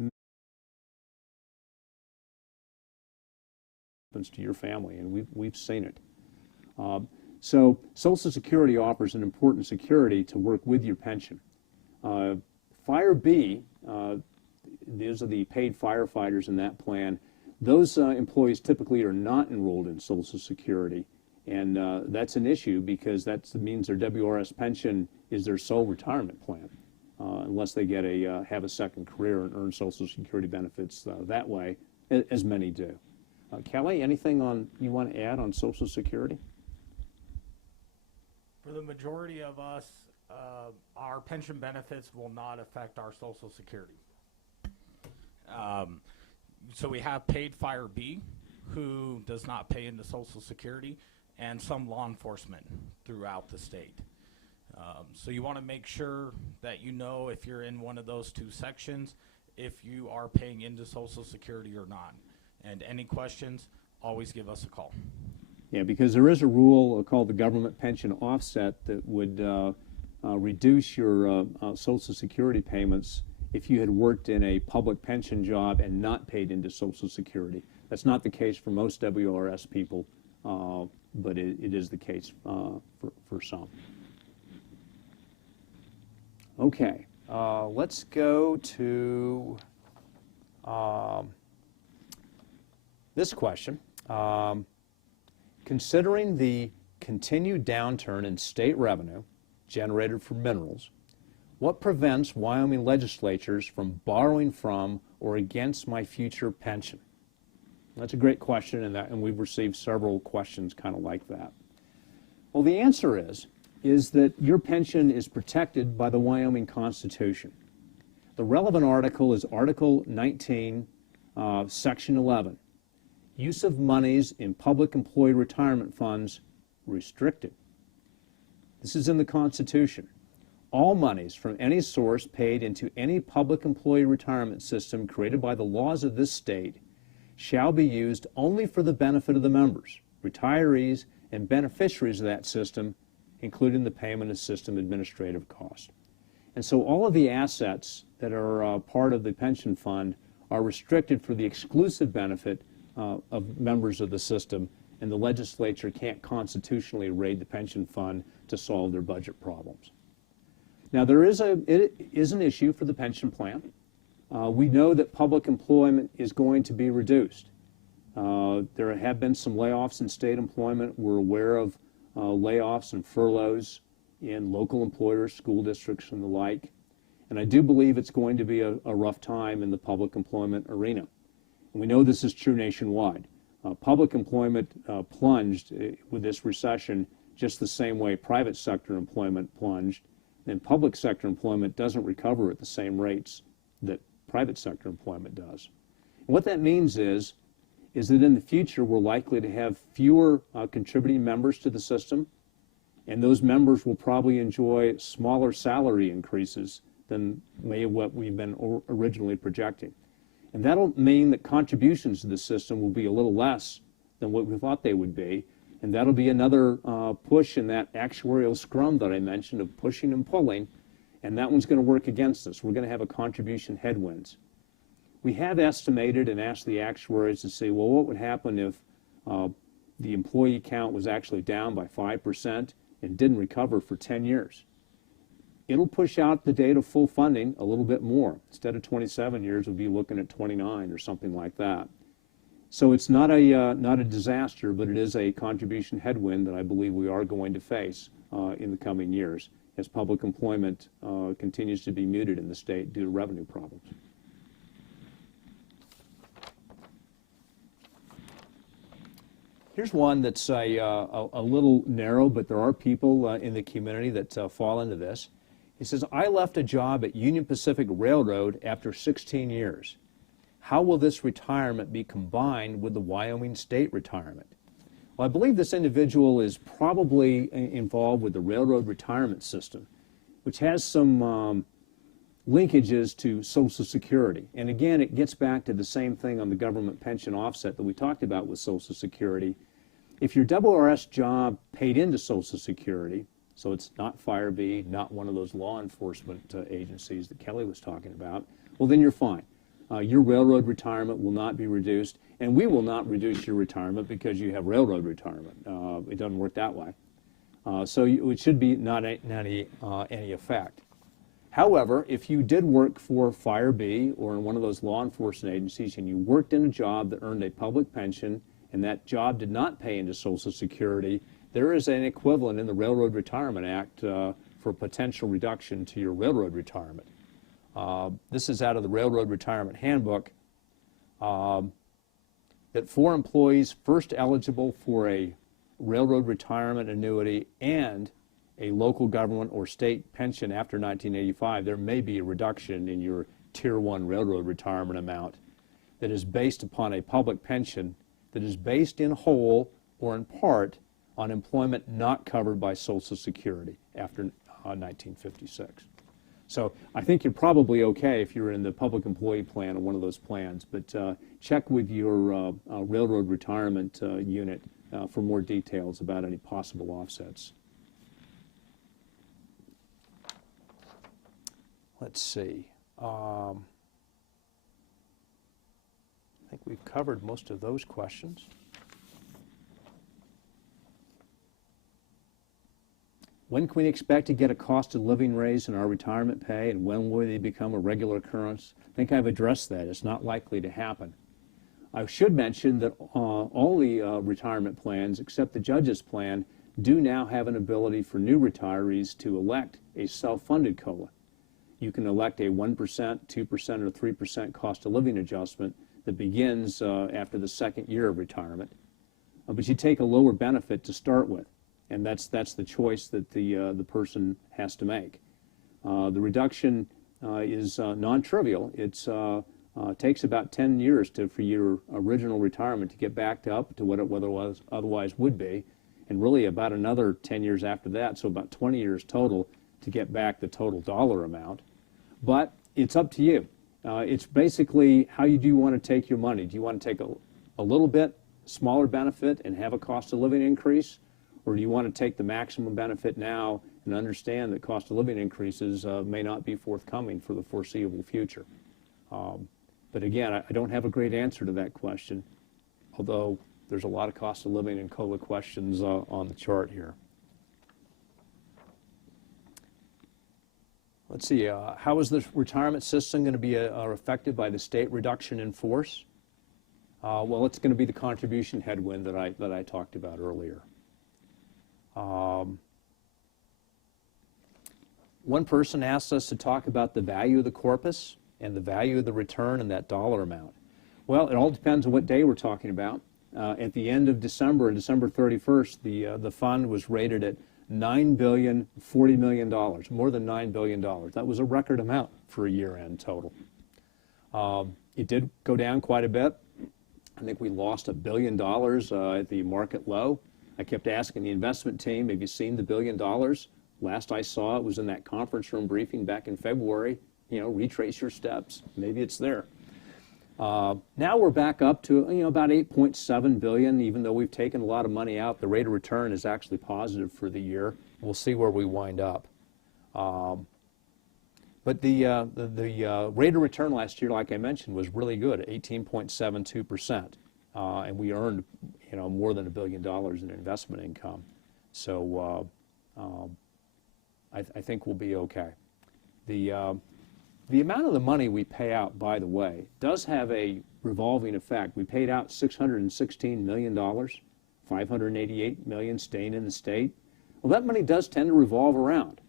happens to your family, and we've seen it. So Social Security offers an important security to work with your pension. Fire B, those are the paid firefighters in that plan. Those employees typically are not enrolled in Social Security, and that's an issue because that means their WRS pension is their sole retirement plan. unless they get have a second career and earn Social Security benefits that way, as many do. Kelly, anything you want to add on Social Security? For the majority of us, our pension benefits will not affect our Social Security. So we have paid Fire B, who does not pay into Social Security, and some law enforcement throughout the state. So you want to make sure that you know if you're in one of those two sections, if you are paying into Social Security or not. And any questions, always give us a call. Yeah, because there is a rule called the government pension offset that would reduce your Social Security payments if you had worked in a public pension job and not paid into Social Security. That's not the case for most WRS people, but it is the case for some. Okay, let's go to this question. Considering the continued downturn in state revenue generated from minerals, what prevents Wyoming legislatures from borrowing from or against my future pension? That's a great question, and we've received several questions kind of like that. Well, the answer is that your pension is protected by the Wyoming Constitution. The relevant article is Article 19, Section 11. Use of monies in public employee retirement funds restricted. This is in the Constitution. All monies from any source paid into any public employee retirement system created by the laws of this state shall be used only for the benefit of the members, retirees, and beneficiaries of that system, including the payment of system administrative costs. And so all of the assets that are part of the pension fund are restricted for the exclusive benefit of members of the system, and the legislature can't constitutionally raid the pension fund to solve their budget problems. Now, it is an issue for the pension plan. We know that public employment is going to be reduced. There have been some layoffs in state employment. We're aware of layoffs and furloughs in local employers, school districts, and the like. And I do believe it's going to be a rough time in the public employment arena. And we know this is true nationwide. Public employment plunged with this recession just the same way private sector employment plunged, and public sector employment doesn't recover at the same rates that private sector employment does. And what that means is that in the future we're likely to have fewer contributing members to the system, and those members will probably enjoy smaller salary increases than what we've been originally projecting. And that'll mean that contributions to the system will be a little less than what we thought they would be, and that'll be another push in that actuarial scrum that I mentioned of pushing and pulling, and that one's going to work against us. We're going to have a contribution headwinds. We have estimated and asked the actuaries to say, well, what would happen if the employee count was actually down by 5% and didn't recover for 10 years? It'll push out the date of full funding a little bit more. Instead of 27 years, we'll be looking at 29 or something like that. So it's not a disaster, but it is a contribution headwind that I believe we are going to face in the coming years as public employment continues to be muted in the state due to revenue problems. Here's one that's a little narrow, but there are people in the community that fall into this. He says, I left a job at Union Pacific Railroad after 16 years. How will this retirement be combined with the Wyoming state retirement? Well, I believe this individual is probably involved with the Railroad Retirement System, which has some linkages to Social Security. And again, it gets back to the same thing on the government pension offset that we talked about with Social Security. If your WRS job paid into Social Security, so it's not Fire B, not one of those law enforcement agencies that Kelly was talking about, well, then you're fine. Your railroad retirement will not be reduced, and we will not reduce your retirement because you have railroad retirement. It doesn't work that way. So it should be not any effect. However, if you did work for Fire B or in one of those law enforcement agencies and you worked in a job that earned a public pension and that job did not pay into Social Security, there is an equivalent in the Railroad Retirement Act for potential reduction to your railroad retirement. This is out of the Railroad Retirement Handbook, that for employees first eligible for a railroad retirement annuity and a local government or state pension after 1985, there may be a reduction in your Tier 1 railroad retirement amount that is based upon a public pension that is based in whole or in part on employment not covered by Social Security after 1956. So I think you're probably okay if you're in the public employee plan or one of those plans, but check with your railroad retirement unit for more details about any possible offsets. Let's see. I think we've covered most of those questions. When can we expect to get a cost of living raise in our retirement pay, and when will they become a regular occurrence? I think I've addressed that. It's not likely to happen. I should mention that all the retirement plans, except the judge's plan, do now have an ability for new retirees to elect a self-funded COLA. You can elect a 1%, 2%, or 3% cost of living adjustment that begins after the second year of retirement. But you take a lower benefit to start with, and that's the choice that the person has to make. The reduction is non-trivial. It takes about 10 years for your original retirement to get back up to what it otherwise would be, and really about another 10 years after that, so about 20 years total to get back the total dollar amount. But it's up to you. It's basically how do you want to take your money? Do you want to take a little bit smaller benefit and have a cost of living increase? Or do you want to take the maximum benefit now and understand that cost of living increases may not be forthcoming for the foreseeable future? But again, I don't have a great answer to that question, although there's a lot of cost of living and COLA questions on the chart here. Let's see, how is the retirement system going to be affected by the state reduction in force? Well, it's going to be the contribution headwind that I talked about earlier. One person asked us to talk about the value of the corpus and the value of the return and that dollar amount. Well, it all depends on what day we're talking about. At the end of December, December 31st, the fund was rated at $9,040 million, more than $9 billion. That was a record amount for a year-end total. It did go down quite a bit. I think we lost $1 billion at the market low. I kept asking the investment team, have you seen the $1 billion? Last I saw it was in that conference room briefing back in February. You know, retrace your steps. Maybe it's there. Now we're back up to about $8.7 billion. Even though we've taken a lot of money out, the rate of return is actually positive for the year. We'll see where we wind up. But the rate of return last year, like I mentioned, was really good at 18.72%, and we earned more than $1 billion in investment income. So I think we'll be okay. The amount of the money we pay out, by the way, does have a revolving effect. We paid out $616 million, $588 million staying in the state. Well, that money does tend to revolve around.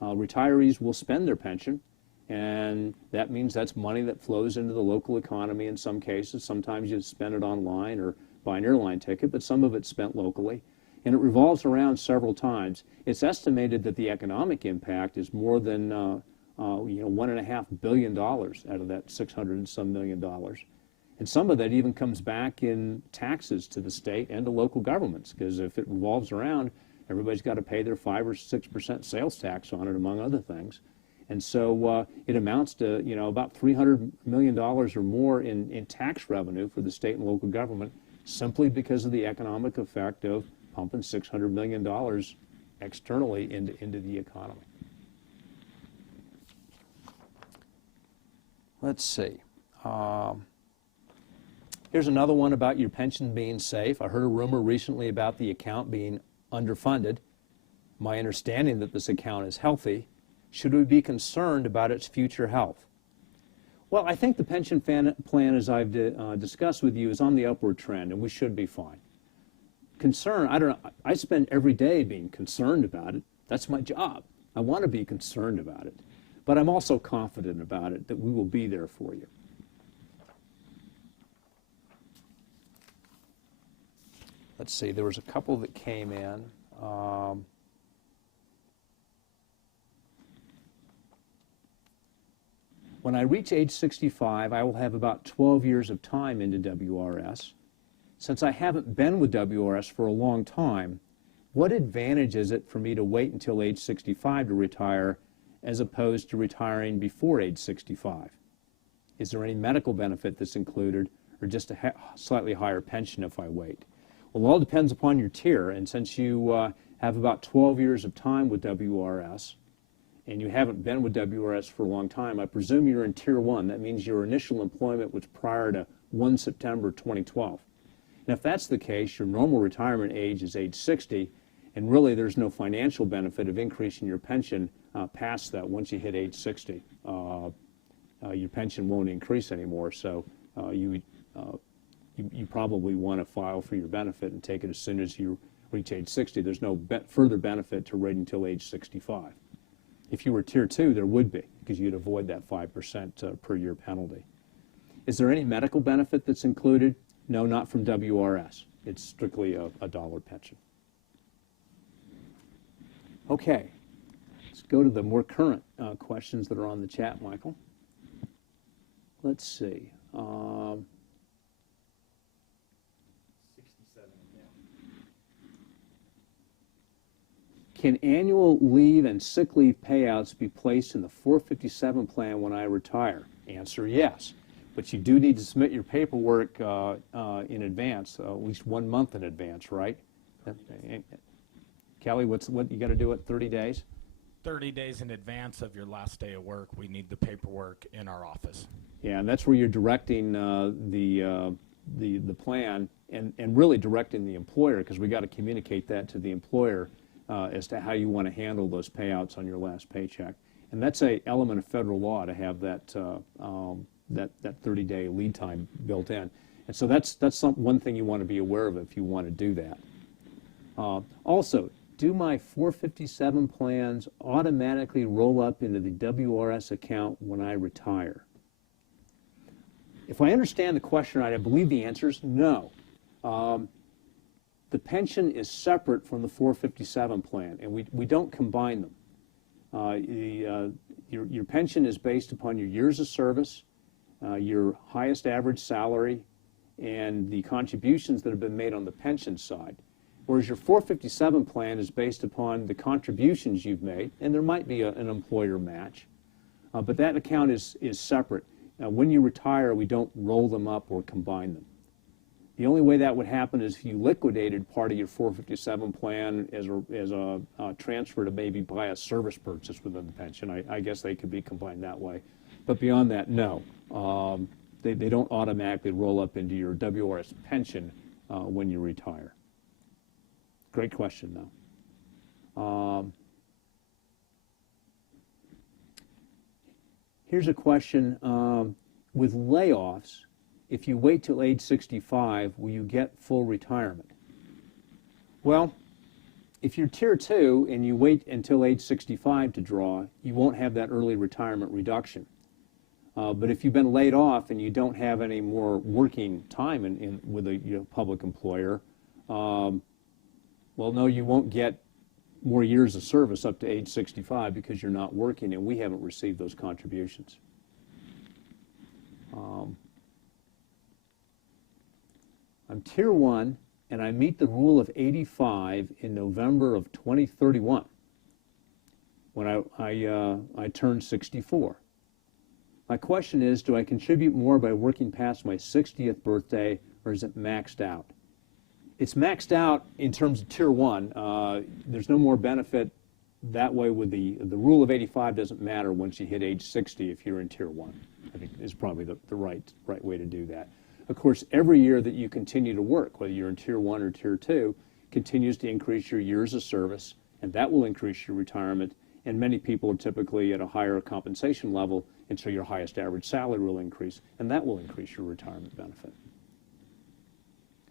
Retirees will spend their pension, and that means that's money that flows into the local economy in some cases. Sometimes you spend it online or buy an airline ticket, but some of it's spent locally. And it revolves around several times. It's estimated that the economic impact is more than $1.5 billion out of that $600 and some million. And some of that even comes back in taxes to the state and to local governments, because if it revolves around, everybody's got to pay their 5 or 6% sales tax on it, among other things. And so it amounts to about $300 million or more in tax revenue for the state and local government, simply because of the economic effect of pumping $600 million externally into the economy. Let's see. Here's another one about your pension being safe. I heard a rumor recently about the account being underfunded. My understanding that this account is healthy. Should we be concerned about its future health? Well, I think the pension plan, as I've discussed with you, is on the upward trend, and we should be fine. Concern, I don't know. I spend every day being concerned about it. That's my job. I want to be concerned about it, but I'm also confident about it that we will be there for you. Let's see, there was a couple that came in. When I reach age 65, I will have about 12 years of time into WRS. Since I haven't been with WRS for a long time, what advantage is it for me to wait until age 65 to retire as opposed to retiring before age 65? Is there any medical benefit that's included or just a slightly higher pension if I wait? Well, it all depends upon your tier, and since you have about 12 years of time with WRS, and you haven't been with WRS for a long time, I presume you're in Tier 1. That means your initial employment was prior to 1 September 2012. And if that's the case, your normal retirement age is age 60, and really there's no financial benefit of increasing your pension past that. Once you hit age 60, your pension won't increase anymore, so you probably want to file for your benefit and take it as soon as you reach age 60. There's no further benefit to wait until age 65. If you were Tier 2, there would be, because you'd avoid that 5% per year penalty. Is there any medical benefit that's included? No, not from WRS. It's strictly a dollar pension. Okay, let's go to the more current questions that are on the chat, Michael. Let's see. 67 again. Can annual leave and sick leave payouts be placed in the 457 plan when I retire? Answer, yes. But you do need to submit your paperwork in advance, at least 1 month in advance, right? Kelly, what you got to do it 30 days? 30 days in advance of your last day of work, we need the paperwork in our office. Yeah, and that's where you're directing the plan and really directing the employer, because we got to communicate that to the employer as to how you want to handle those payouts on your last paycheck. And that's an element of federal law to have that 30-day lead time built in. And so that's one thing you want to be aware of if you want to do that. Also, do my 457 plans automatically roll up into the WRS account when I retire? If I understand the question right, I believe the answer is no. The pension is separate from the 457 plan, and we don't combine them. Your pension is based upon your years of service, your highest average salary, and the contributions that have been made on the pension side. Whereas your 457 plan is based upon the contributions you've made, and there might be an employer match, but that account is separate. When you retire, we don't roll them up or combine them. The only way that would happen is if you liquidated part of your 457 plan as a transfer to maybe buy a service purchase within the pension. I guess they could be combined that way. But beyond that, no. They don't automatically roll up into your WRS pension when you retire. Great question, though. Here's a question. With layoffs, if you wait till age 65, will you get full retirement? Well, if you're Tier 2 and you wait until age 65 to draw, you won't have that early retirement reduction. But if you've been laid off and you don't have any more working time with a public employer, well, no, you won't get more years of service up to age 65 because you're not working, and we haven't received those contributions. I'm Tier 1, and I meet the rule of 85 in November of 2031 when I turn 64. My question is, do I contribute more by working past my 60th birthday, or is it maxed out? It's maxed out in terms of Tier 1. There's no more benefit that way with the rule of 85 doesn't matter once you hit age 60 if you're in Tier 1. I think is probably the right way to do that. Of course, every year that you continue to work, whether you're in Tier 1 or Tier 2, continues to increase your years of service, and that will increase your retirement. And many people are typically at a higher compensation level, and so your highest average salary will increase, and that will increase your retirement benefit.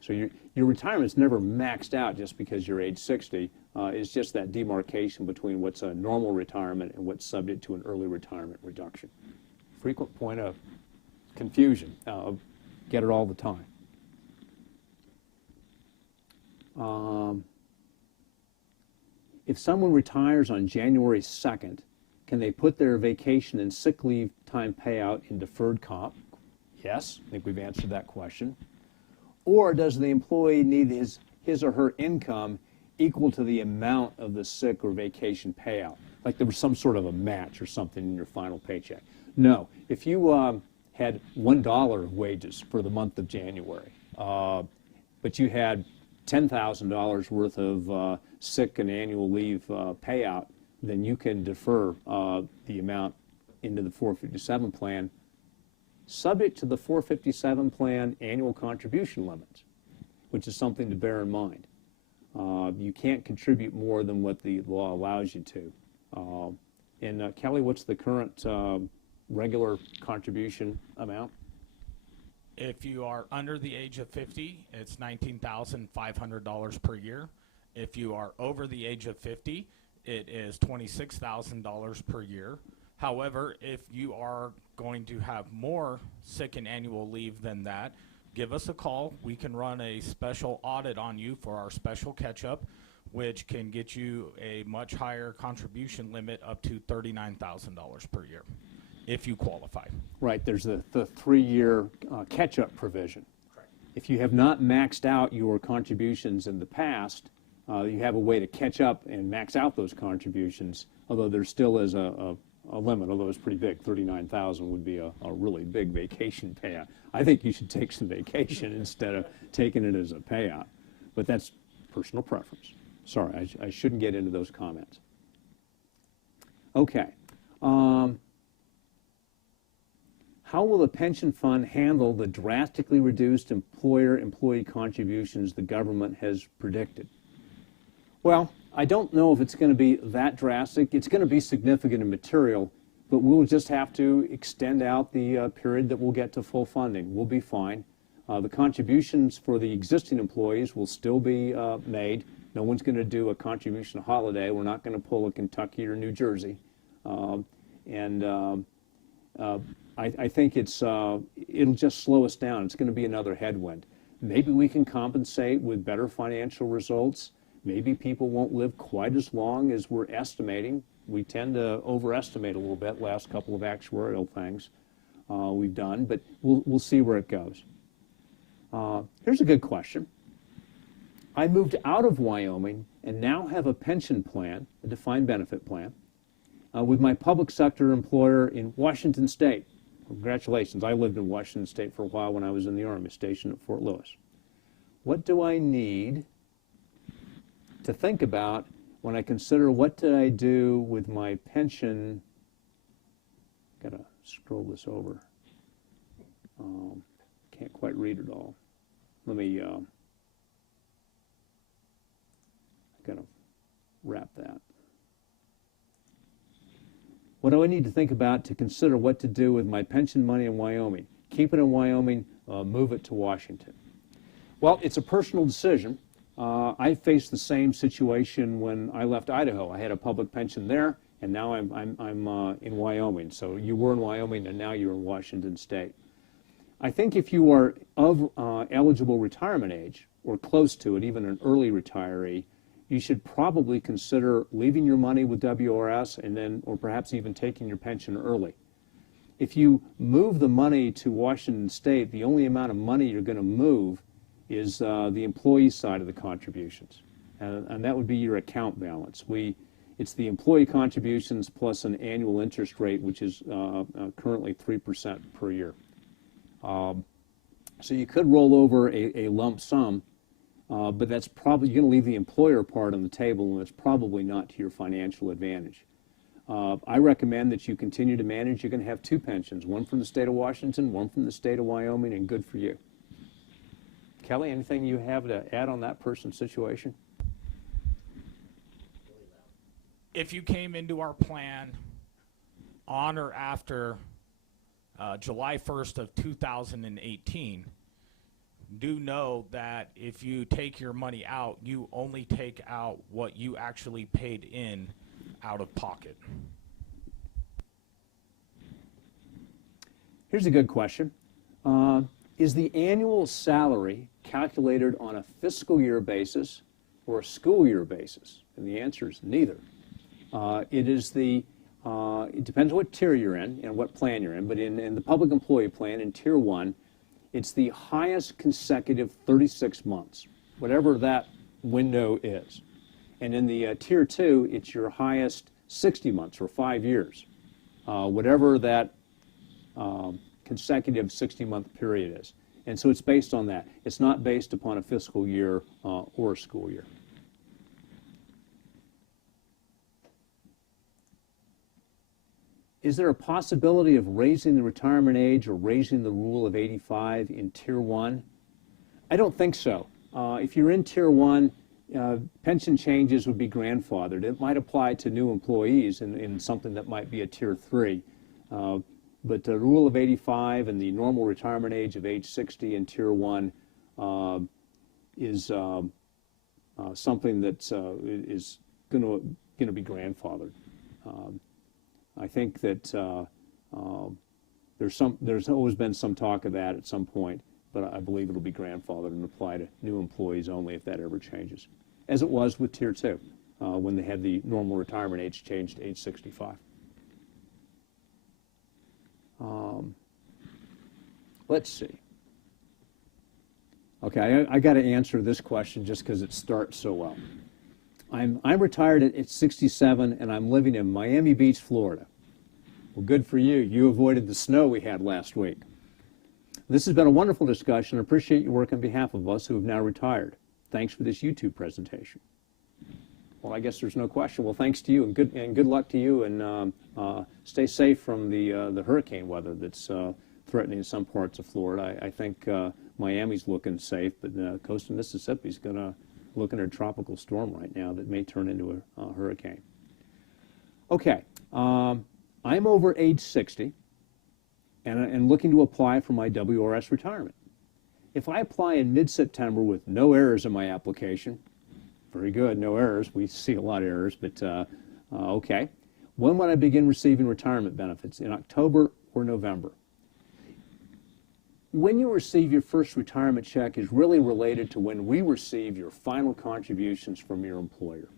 So your retirement's never maxed out just because you're age 60. It's just that demarcation between what's a normal retirement and what's subject to an early retirement reduction. Frequent point of confusion. Get it all the time. If someone retires on January 2nd, can they put their vacation and sick leave time payout in deferred comp? Yes, I think we've answered that question. Or does the employee need his or her income equal to the amount of the sick or vacation payout? Like there was some sort of a match or something in your final paycheck. No. If you had $1 of wages for the month of January, but you had $10,000 worth of sick and annual leave payout, then you can defer the amount into the 457 plan, subject to the 457 plan annual contribution limits, which is something to bear in mind. You can't contribute more than what the law allows you to. And Kelly, what's the current regular contribution amount? If you are under the age of 50, it's $19,500 per year. If you are over the age of 50, it is $26,000 per year. However, if you are going to have more sick and annual leave than that, give us a call. We can run a special audit on you for our special catch-up, which can get you a much higher contribution limit up to $39,000 per year if you qualify. Right, there's the 3-year catch-up provision. Correct. If you have not maxed out your contributions in the past, you have a way to catch up and max out those contributions, although there still is a limit, although it's pretty big. $39,000 would be a really big vacation payout. I think you should take some vacation instead of taking it as a payout, but that's personal preference. Sorry, I shouldn't get into those comments. Okay. How will the pension fund handle the drastically reduced employer-employee contributions the government has predicted? Well, I don't know if it's going to be that drastic. It's going to be significant and material, but we'll just have to extend out the period that we'll get to full funding. We'll be fine. The contributions for the existing employees will still be made. No one's going to do a contribution holiday. We're not going to pull a Kentucky or New Jersey. I think it'll just slow us down. It's going to be another headwind. Maybe we can compensate with better financial results. Maybe people won't live quite as long as we're estimating. We tend to overestimate a little bit last couple of actuarial things we've done, but we'll see where it goes. Here's a good question. I moved out of Wyoming and now have a pension plan, a defined benefit plan, with my public sector employer in Washington State. Congratulations. I lived in Washington State for a while when I was in the Army, stationed at Fort Lewis. What do I need to think about when I consider what did I do with my pension? Got to scroll this over. Can't quite read it all. Let me, got to wrap that. What do I need to think about to consider what to do with my pension money in Wyoming? Keep it in Wyoming, move it to Washington. Well, it's a personal decision. I faced the same situation when I left Idaho. I had a public pension there, and now I'm in Wyoming. So you were in Wyoming, and now you're in Washington State. I think if you are of eligible retirement age, or close to it, even an early retiree, you should probably consider leaving your money with WRS and then, or perhaps even taking your pension early. If you move the money to Washington State, the only amount of money you're going to move is the employee side of the contributions, and that would be your account balance. It's the employee contributions plus an annual interest rate, which is currently 3% per year. So you could roll over a lump sum, but that's probably, you're going to leave the employer part on the table, and it's probably not to your financial advantage. I recommend that you continue to manage. You're going to have 2 pensions, one from the state of Washington, one from the state of Wyoming, and good for you. Kelly, anything you have to add on that person's situation? If you came into our plan on or after July 1st of 2018, do know that if you take your money out, you only take out what you actually paid in out of pocket. Here's a good question. Is the annual salary calculated on a fiscal year basis or a school year basis? And the answer is neither. It depends what tier you're in and what plan you're in, but in the public employee plan in Tier 1, it's the highest consecutive 36 months, whatever that window is. And in the Tier 2, it's your highest 60 months or 5 years, whatever that consecutive 60-month period is. And so it's based on that. It's not based upon a fiscal year or a school year. Is there a possibility of raising the retirement age or raising the rule of 85 in Tier 1? I don't think so. If you're in Tier 1, pension changes would be grandfathered. It might apply to new employees in something that might be a Tier 3. But the rule of 85 and the normal retirement age of age 60 in Tier 1 is something that is going to be grandfathered. I think that there's always been some talk of that at some point, but I believe it'll be grandfathered and apply to new employees only if that ever changes, as it was with Tier 2 when they had the normal retirement age changed to age 65. Let's see. Okay, I got to answer this question just because it starts so well. I'm retired at 67, and I'm living in Miami Beach, Florida. Well, good for you. You avoided the snow we had last week. This has been a wonderful discussion. I appreciate your work on behalf of us who have now retired. Thanks for this YouTube presentation. Well, I guess there's no question. Well, thanks to you, and good luck to you, and stay safe from the hurricane weather that's threatening some parts of Florida. I think Miami's looking safe, but the coast of Mississippi's going to looking at a tropical storm right now that may turn into a hurricane. Okay, I'm over age 60 and looking to apply for my WRS retirement. If I apply in mid-September with no errors in my application, very good, no errors. We see a lot of errors, but okay. When would I begin receiving retirement benefits, in October or November? When you receive your first retirement check is really related to when we receive your final contributions from your employer.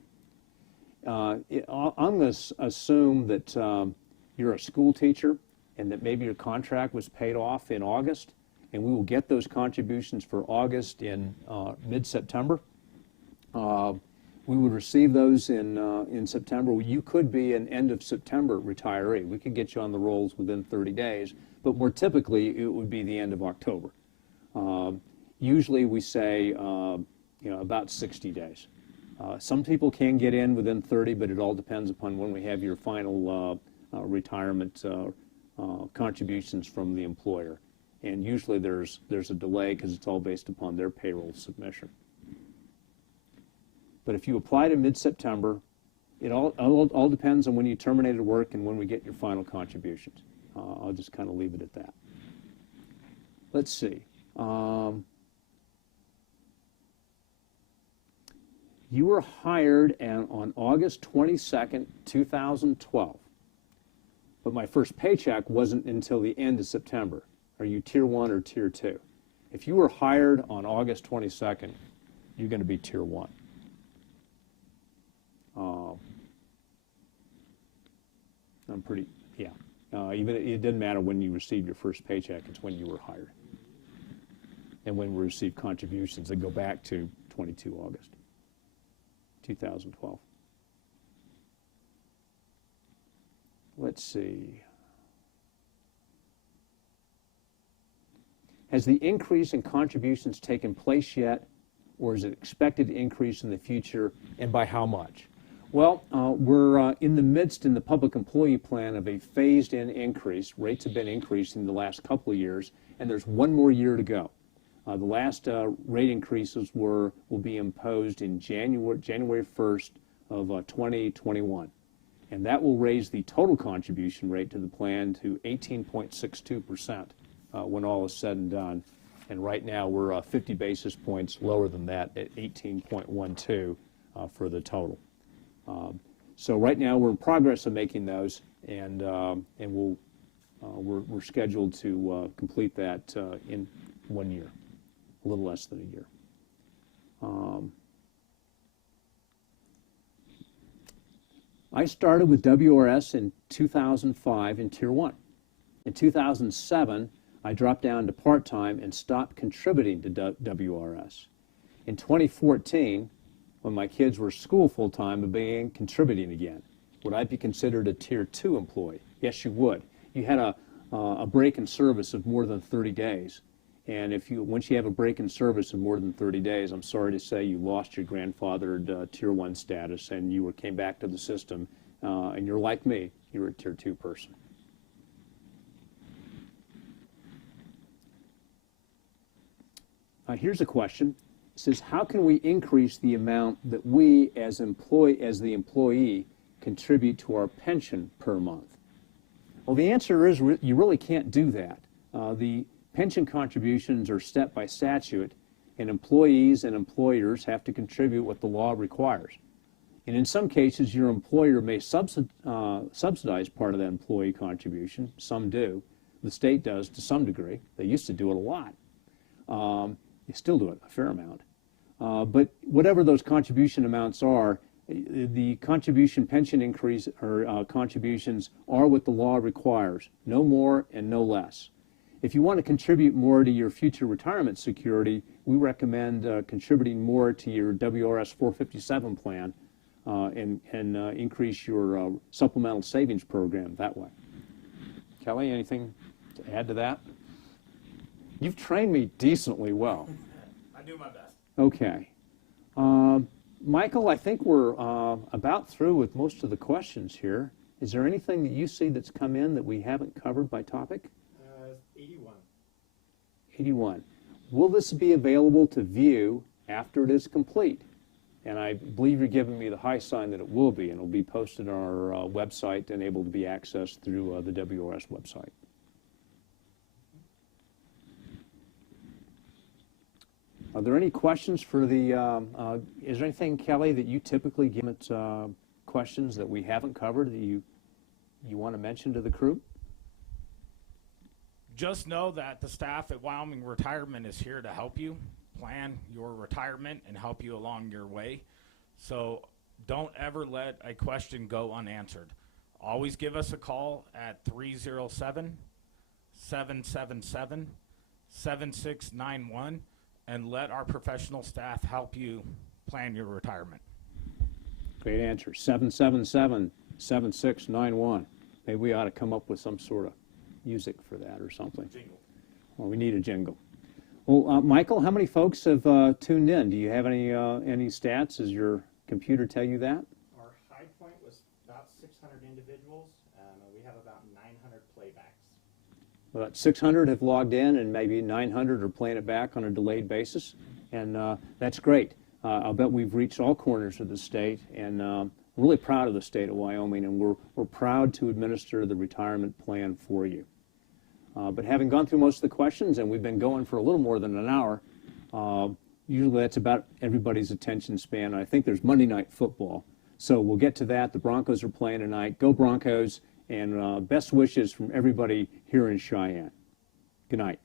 I'm going to assume that you're a school teacher and that maybe your contract was paid off in August, and we will get those contributions for August in mid-September. We would receive those in September. You could be an end of September retiree. We could get you on the rolls within 30 days. But more typically, it would be the end of October. Usually we say, about 60 days. Some people can get in within 30, but it all depends upon when we have your final retirement contributions from the employer. And usually there's a delay because it's all based upon their payroll submission. But if you apply to mid-September, it all depends on when you terminated work and when we get your final contributions. I'll just kind of leave it at that. Let's see. You were hired on August 22nd, 2012. But my first paycheck wasn't until the end of September. Are you Tier 1 or Tier 2? If you were hired on August 22nd, you're going to be Tier 1. Even it didn't matter when you received your first paycheck, it's when you were hired. And when we received contributions, they go back to 22 August 2012. Let's see. Has the increase in contributions taken place yet, or is it expected to increase in the future, and by how much? Well, we're in the midst in the public employee plan of a phased-in increase. Rates have been increasing the last couple of years, and there's one more year to go. The last rate increases will be imposed in January 1st of 2021, and that will raise the total contribution rate to the plan to 18.62% when all is said and done And right now we're 50 basis points lower than that at 18.12 for the total. So right now we're in progress of making those, and we're scheduled to complete that in 1 year, a little less than a year. I started with WRS in 2005 in Tier 1. In 2007, I dropped down to part-time and stopped contributing to WRS. In 2014, when my kids were school full-time, I began contributing again. Would I be considered a Tier 2 employee? Yes, you would. You had a break in service of more than 30 days. And once you have a break in service of more than 30 days, I'm sorry to say you lost your grandfathered Tier 1 status and you came back to the system, and you're like me, you're a Tier 2 person. Here's a question. It says, how can we increase the amount that we as the employee contribute to our pension per month? Well, the answer is you really can't do that. The pension contributions are set by statute, and employees and employers have to contribute what the law requires. And in some cases, your employer may subsidize part of that employee contribution. Some do. The state does to some degree. They used to do it a lot. They still do it a fair amount. But whatever those contribution amounts are, the contribution pension increase or contributions are what the law requires, no more and no less. If you want to contribute more to your future retirement security, we recommend contributing more to your WRS 457 plan and increase your supplemental savings program that way. Kelly, anything to add to that? You've trained me decently well. I do my best. Okay. Michael, I think we're about through with most of the questions here. Is there anything that you see that's come in that we haven't covered by topic? 81. 81. Will this be available to view after it is complete? And I believe you're giving me the high sign that it will be, and it will be posted on our website and able to be accessed through the WRS website. Are there any questions for the, is there anything, Kelly, that you typically give at questions that we haven't covered that you want to mention to the crew? Just know that the staff at Wyoming Retirement is here to help you plan your retirement and help you along your way. So don't ever let a question go unanswered. Always give us a call at 307-777-7691 and let our professional staff help you plan your retirement. Great answer. 777-7691. Maybe we ought to come up with some sort of music for that or something. Jingle. Well, we need a jingle. Well, Michael, how many folks have tuned in? Do you have any stats? Does your computer tell you that? Our high point was about 600 individuals, and we have about 900 playbacks. About 600 have logged in, and maybe 900 are playing it back on a delayed basis, and that's great. I'll bet we've reached all corners of the state, and really proud of the state of Wyoming, and we're proud to administer the retirement plan for you. But having gone through most of the questions, and we've been going for a little more than an hour, usually that's about everybody's attention span. I think there's Monday night football, so we'll get to that. The Broncos are playing tonight. Go Broncos, and best wishes from everybody here in Cheyenne. Good night.